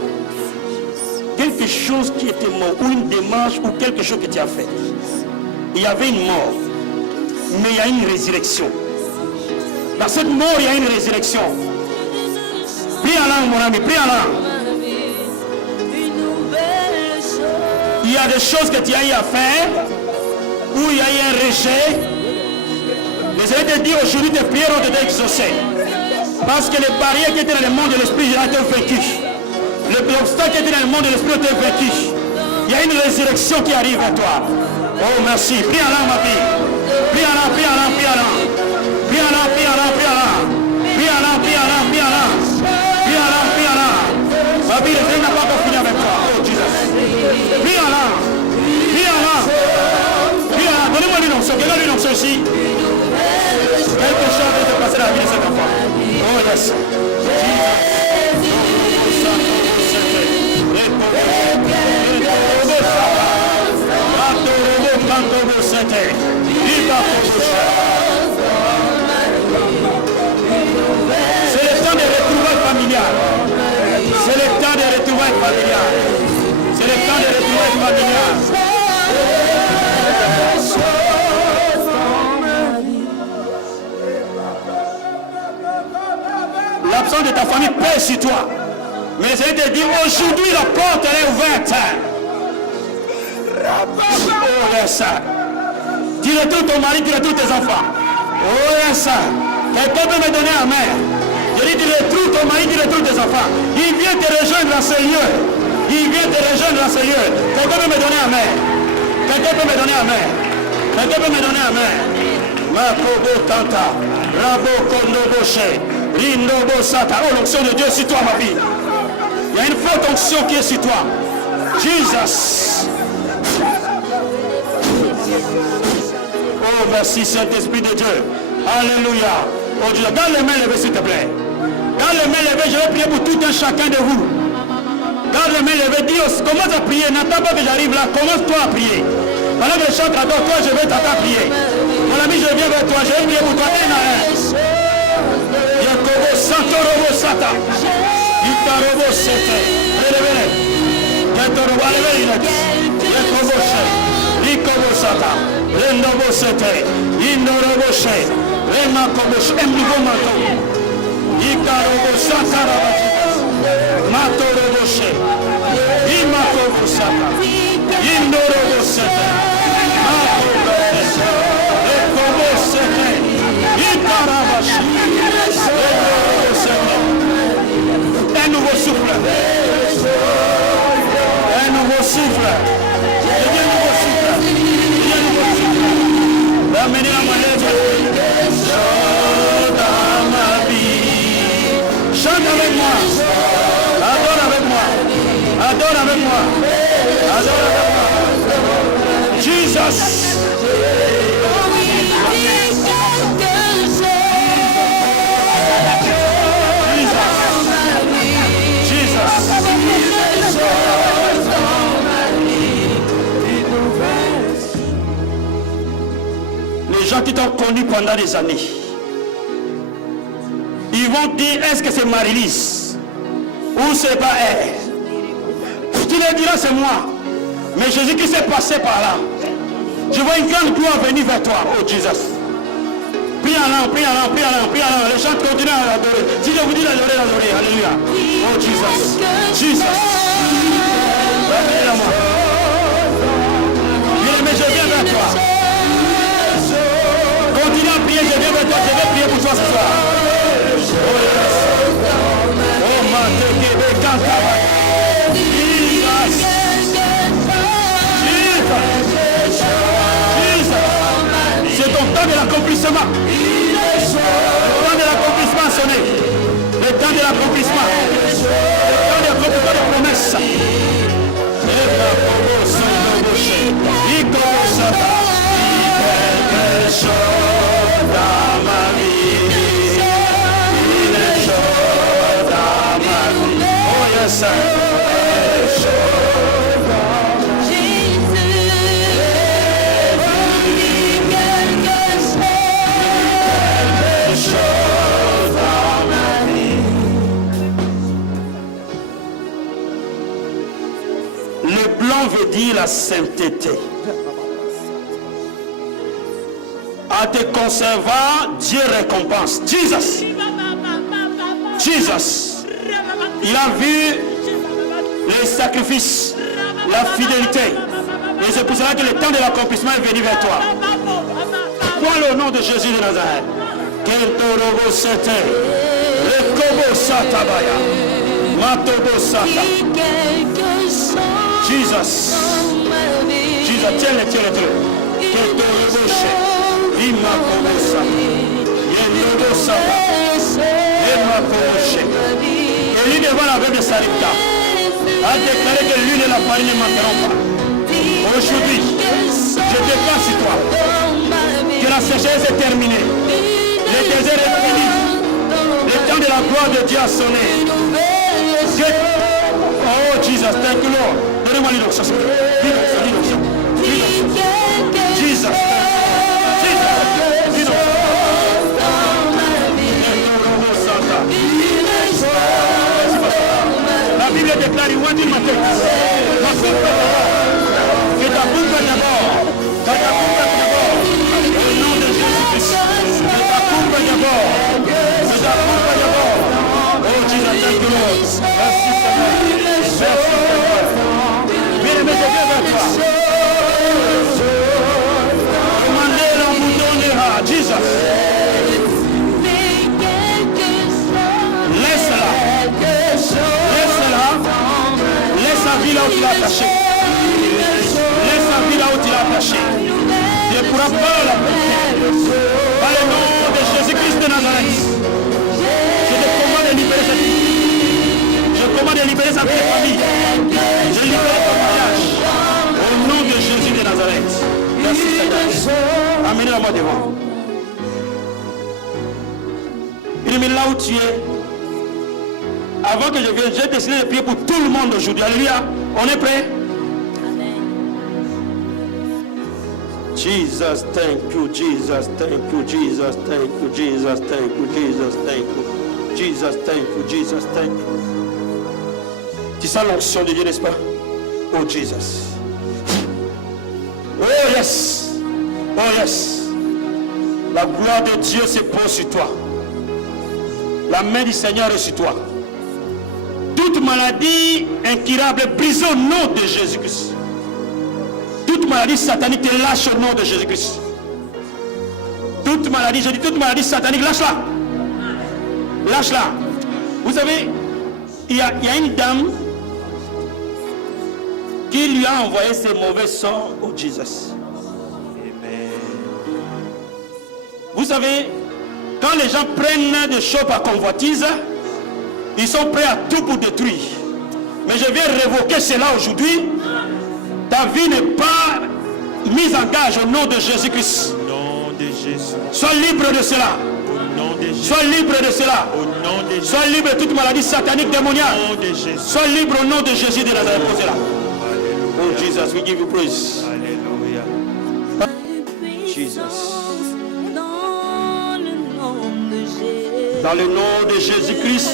quelque chose qui était mort, ou une démarche, ou quelque chose que tu as fait. Il y avait une mort, mais il y a une résurrection. Dans cette mort, il y a une résurrection. Prie en langue, mon ami, prie en langue. Il y a des choses que tu as eu à faire, où il y a eu un rejet. Mais je vais te dire aujourd'hui, tes prières ont été exaucées. Parce que les barrières qui étaient dans le monde de l'esprit ont été vaincues. L'obstacle qui était dans le monde de l'esprit ont été vaincu. Il y a une résurrection qui arrive à toi. Oh merci. Prie en langue, ma fille. Prie en langue, prie en langue, prie en langue. Prie en langue, prie en langue, prie en langue. Prie en langue, prie en langue, prie en langue. Prie en langue, prie en langue. Ma vie, le Seigneur n'a pas encore fini avec toi. Oh Jesus. Prie en langue. Prie en langue. Prie en langue. Donnez-moi l'unonction. Quelqu'un l'unonction ici. Quelque chose va se passer dans la vie de cet enfant. Oh yes. C'est le temps de retrouvailles familiales. C'est le temps de retrouvailles familiales. C'est le temps de retrouvailles familiales. L'absence de ta famille pèse sur toi. Mais je vais te dire, aujourd'hui la porte elle est ouverte. Oh yes. Tu retrouves ton mari, tu retrouves tes enfants. Oh yes. Quelqu'un peut me donner un main. Je dis, tu retrouves ton mari, tu retrouves tes enfants. Il vient te rejoindre dans ce lieu. Il vient te rejoindre dans ce lieu. Quelqu'un peut me donner un main. Quelqu'un peut me donner un main. Quelqu'un peut me donner un main. Makobo Tanta. Rabo Kondo Boshe. Rindobo Sata. Oh, l'onction de Dieu sur toi, ma vie. Il y a une forte onction qui est sur toi. Jesus. Oh, merci Saint-Esprit de Dieu. Alléluia. Oh Dieu, dans les mains levées, s'il te plaît. Dans les mains levées, je vais prier pour tout un chacun de vous. Dans les mains levées, Dieu, commence à prier. N'attends pas que j'arrive là. Commence-toi à prier. Pendant que je chante à toi, je vais t'attendre à prier. Mon ami, je viens vers toi. Je vais prier pour toi. Un à un. Yakobo Santorobo Sata. Itarobo Sete. Relevez-les. Yatorobo, allez-les. Yakobo Sete. Ikobo Sata. Rendobo Sete. Indorobo Sete. Remakobo Sete. Un nouveau manteau. Ikarobo Sata Rabatikas. Matorobo Sete. Imakobo Sata. Indorobo Sete. Makobo Sete. Ekobo Sete. Ikarabashi. Ekobo Sete. Un nouveau souffle. Un nouveau souffle. Un nouveau souffle. Un nouveau souffle. Ramenez la manette. Chante dans ma vie. Chante avec moi. Adore avec moi. Adore avec moi. Adore avec moi. Jesus. Les gens qui t'ont connu pendant des années, ils vont dire, est-ce que c'est Marie-Lise ou c'est pas elle? Tu leur diras, c'est moi. Mais Jésus qui s'est passé par là, je vois une grande gloire venir vers toi. Oh Jesus. Prie en langue, prie en langue, prie en langue, prie en langue. Les gens continuent à adorer. Si je vous dis d'adorer, adorer. Alléluia. Oh Jesus. Jesus. Revenez-la-moi. Mais je viens vers toi. Continue à prier, je viens vers toi. Je vais prier pour toi ce soir. Oh yes. Oh ma Dieu, canta. C'est ton temps de l'accomplissement. Le temps de l'accomplissement sonné. Le temps de l'accomplissement. Le temps de l'accomplissement des promesses. Il commence à quelque chose dans ma vie. Il est chaud dans ma vie. Oh yes. Complon veut dire la sainteté. En te conservant, Dieu récompense. Jesus. Il a vu les sacrifices, la fidélité. Et c'est pour cela que le temps de l'accomplissement est venu vers toi. Crois le nom de Jésus de Nazareth. Kentorobo sete, rekobo satabaya, matobo sata. Jesus, tiens-le. Kentorobo she, imakobo sata, yendobo sata, imakobo she. Et lui devant la veuve de Sarepta a déclaré que l'huile et la farine ne manqueront pas. Aujourd'hui, je déclare sur toi que la sécheresse est terminée. Le désert est fini. Le temps de la gloire de Dieu a sonné. Oh Jesus, thank you Lord. Donnez-moi l'onction. Jesus. La Bible déclare, il dit ma tête. Que ta bouche d'abord. Au nom de Jésus-Christ. Que ta bouche d'abord. Oh Jesus, thank you Lord. Merci Seigneur. Bien-aimé, je viens vers toi. Commandez, on vous donnera. Jesus. Laisse-la. Laisse la vie là où tu l'as attachée. Laisse la vie là où tu l'as attachée. Tu ne pourras pas la porter. Par le nom de Jésus-Christ de Nazareth. Je te commande de libérer cette vie. Je commande de libérer sa vie de famille. Je libère ton mariage. Au nom de Jésus de Nazareth. Merci Seigneur. Amenez-la moi devant. Il met là où tu es. Avant que je vienne, j'ai décidé de prier pour tout le monde aujourd'hui. Alléluia. On est prêt? Jesus, thank you, Jesus, thank you, Jesus, thank you, Jesus, thank you, Jesus, thank you, Jesus, thank you, Jesus, thank you. Tu sens l'onction de Dieu, n'est-ce pas? Oh Jesus. Oh yes. Oh yes. La gloire de Dieu se pose sur toi. La main du Seigneur est sur toi. Toute maladie incurable est brisée au nom de Jésus-Christ. Toute maladie satanique te lâche au nom de Jésus-Christ. Toute maladie, je dis toute maladie satanique, lâche-la. Lâche-la. Vous savez, il y a une dame qui lui a envoyé ses mauvais sorts au Jesus. Vous savez, quand les gens prennent des choses par convoitise, ils sont prêts à tout pour détruire. Mais je viens révoquer cela aujourd'hui. Ta vie n'est pas mise en gage au nom de Jésus-Christ. Au nom de Jésus. Sois libre de cela. Au nom de Jésus. Sois libre de cela. Au nom de Jésus. Sois libre de toute maladie satanique démoniaque. Au nom de Jésus. Sois libre au nom de Jésus de Nazareth. Posez-la. Alléluia. Oh Jesus, we give you praise. Alléluia. Jesus. Dans le nom de Jésus-Christ.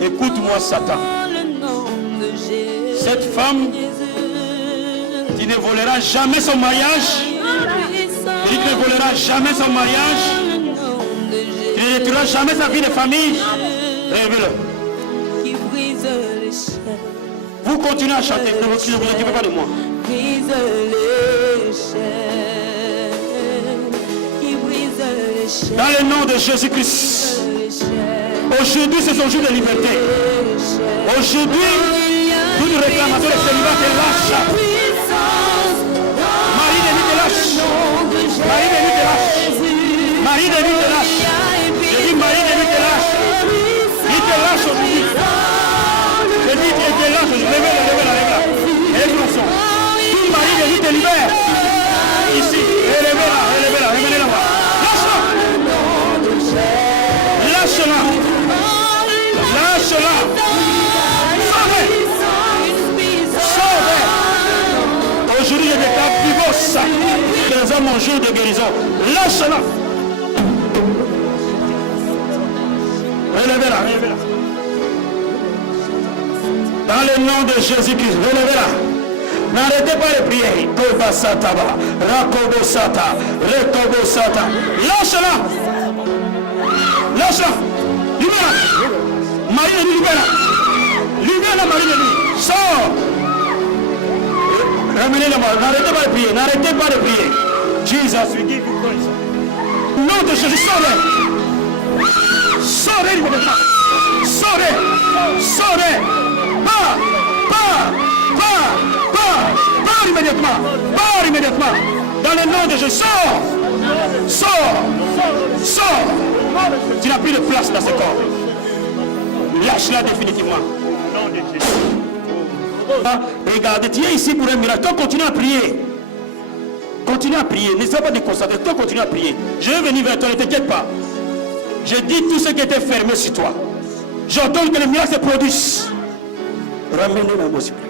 Écoute-moi, Satan. Cette femme qui ne volera jamais son mariage, qui ne volera jamais son mariage, qui ne détruira jamais sa vie de famille, révèle-le. Vous continuez à chanter, ne vous occupez pas de moi. Dans le nom de Jésus-Christ. Aujourd'hui, c'est son jour de liberté. Aujourd'hui, toute réclamation de célibat te lâche. Marie de nuit te lâche. Marie de nuit te lâche. Marie de nuit te lâche. Je dis Marie de nuit te lâche. Il te lâche aujourd'hui. Je dis qu'il te lâche. Lève-la. Et ton son. Tout Marie de nuit te libère. Ici. Relevez-la. Revenez-la voir. Lâche-la. Lâche-la. Sauve. Aujourd'hui, je déclare divorce. Les hommes en jour de guérison. Lâche-la. Relevez-la. Dans le nom de Jésus-Christ, relevez-la. N'arrêtez pas de prier. Kobasataba, Rakobosata, Rekobosata. Lâche-la. Lâche-la. Libère-la. Marie de nuit, libère-la. Libère-la, Marie de nuit. Sors. Ramenez-la. N'arrêtez pas de prier. N'arrêtez pas de prier. Jesus, we give you praise. Nom de Jésus, sors-les. Sors-les immédiatement. Sors-les. Sors-les. Pars immédiatement. Pars immédiatement. Dans le nom de Jésus, sors. Sors. Sors. Tu n'as plus de place dans ce corps. Lâche-la définitivement. Regardez, tu es ici pour un miracle. Toi, continue à prier. Continue à prier. Ne sois pas déconcentré. Toi, continue à prier. Je vais venir vers toi, ne t'inquiète pas. Je dis tout ce qui était fermé sur toi. J'entends que les miracles se produisent. Ramenez-la, s'il vous plaît.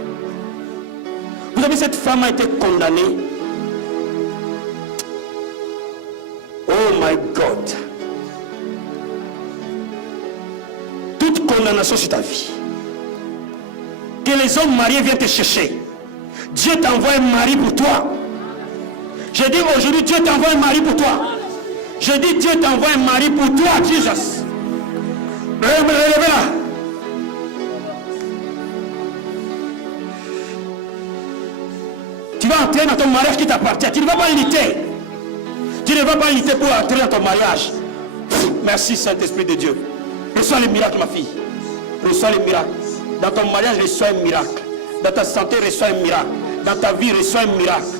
Vous savez, cette femme a été condamnée. Oh my God. Toute condamnation sur ta vie. Que les hommes mariés viennent te chercher. Dieu t'envoie un mari pour toi. Je dis aujourd'hui, Dieu t'envoie un mari pour toi. Je dis, Dieu t'envoie un mari pour toi, Jesus. Relevez-la. Tu vas entrer dans ton mariage qui t'appartient. Tu ne vas pas lutter. Tu ne vas pas lutter pour entrer dans ton mariage. Merci Saint-Esprit de Dieu. Reçois le miracle, ma fille. Reçois le miracle. Dans ton mariage, reçois un miracle. Dans ta santé, reçois un miracle. Dans ta vie, reçois un miracle.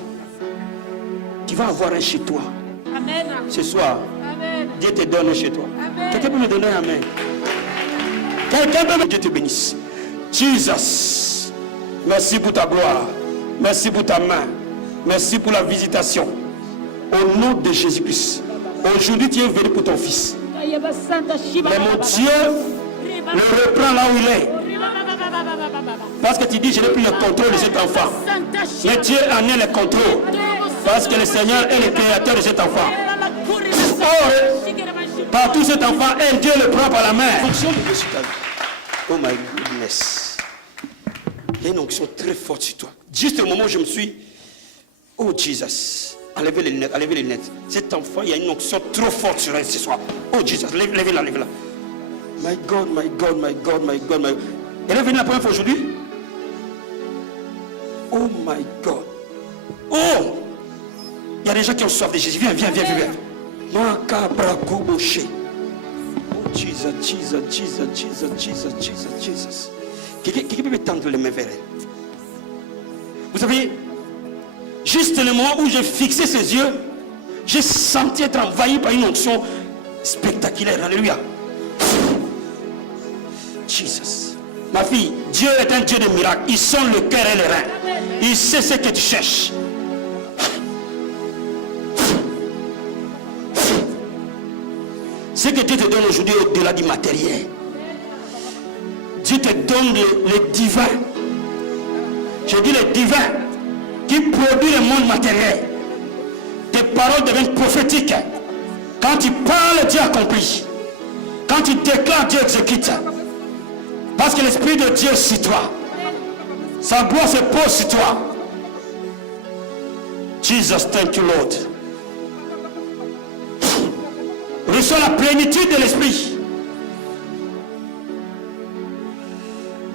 Tu vas avoir un chez toi. Amen. Ce soir, Amen. Dieu te donne un chez toi. Amen. Quelqu'un peut me donner un amen? Quelqu'un peut me... Dieu te bénisse. Jesus, merci pour ta gloire. Merci pour ta main. Merci pour la visitation. Au nom de Jésus-Christ. Aujourd'hui, tu es venu pour ton fils. Mais mon Dieu le reprend là où il est. Parce que tu dis, je n'ai plus le contrôle de cet enfant. Mais Dieu en est le contrôle. Parce que le Seigneur est le créateur de cet enfant. Partout cet enfant est, Dieu le prend par la main. Fonction de Dieu sur ta vie. Oh my goodness. Il y a une onction très forte sur toi. Juste au moment où je me suis... Oh Jesus. Enlevez les lunettes, enlevez les lunettes. Cet enfant, il y a une onction trop forte sur elle ce soir. Oh Jesus, levez-la, levez-la. My God, my God, my God, my God, my God. Elle est venue la première fois aujourd'hui. Oh my God. Oh! Il y a des gens qui ont soif de Jésus. Viens, viens, viens, viens. Makabrakoboché. Oh Jesus, Jesus, Jesus, Jesus, Jesus, Jesus, Jesus. Quelqu'un peut me tendre les mains vers elle. Vous savez, juste le moment où j'ai fixé ses yeux, j'ai senti être envahi par une onction spectaculaire. Alléluia. Jesus. Ma fille, Dieu est un Dieu de miracles. Il sent le cœur et les reins. Il sait ce que tu cherches. Ce que Dieu te donne aujourd'hui au-delà du matériel. Dieu te donne le divin. Je dis le divin qui produit le monde matériel. Tes paroles deviennent prophétiques. Quand tu parles, Dieu accomplit. Quand tu déclares, Dieu exécute. Parce que l'Esprit de Dieu est sur toi. Sa gloire se pose sur toi. Jesus, thank you, Lord. Reçois la plénitude de l'Esprit.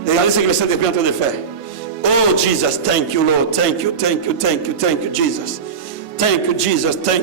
Regardez ce que le Saint-Esprit est en train de faire. Oh Jesus, thank you, Lord. Thank you, thank you, thank you, thank you, Jesus. Thank you, Jesus. Thank you.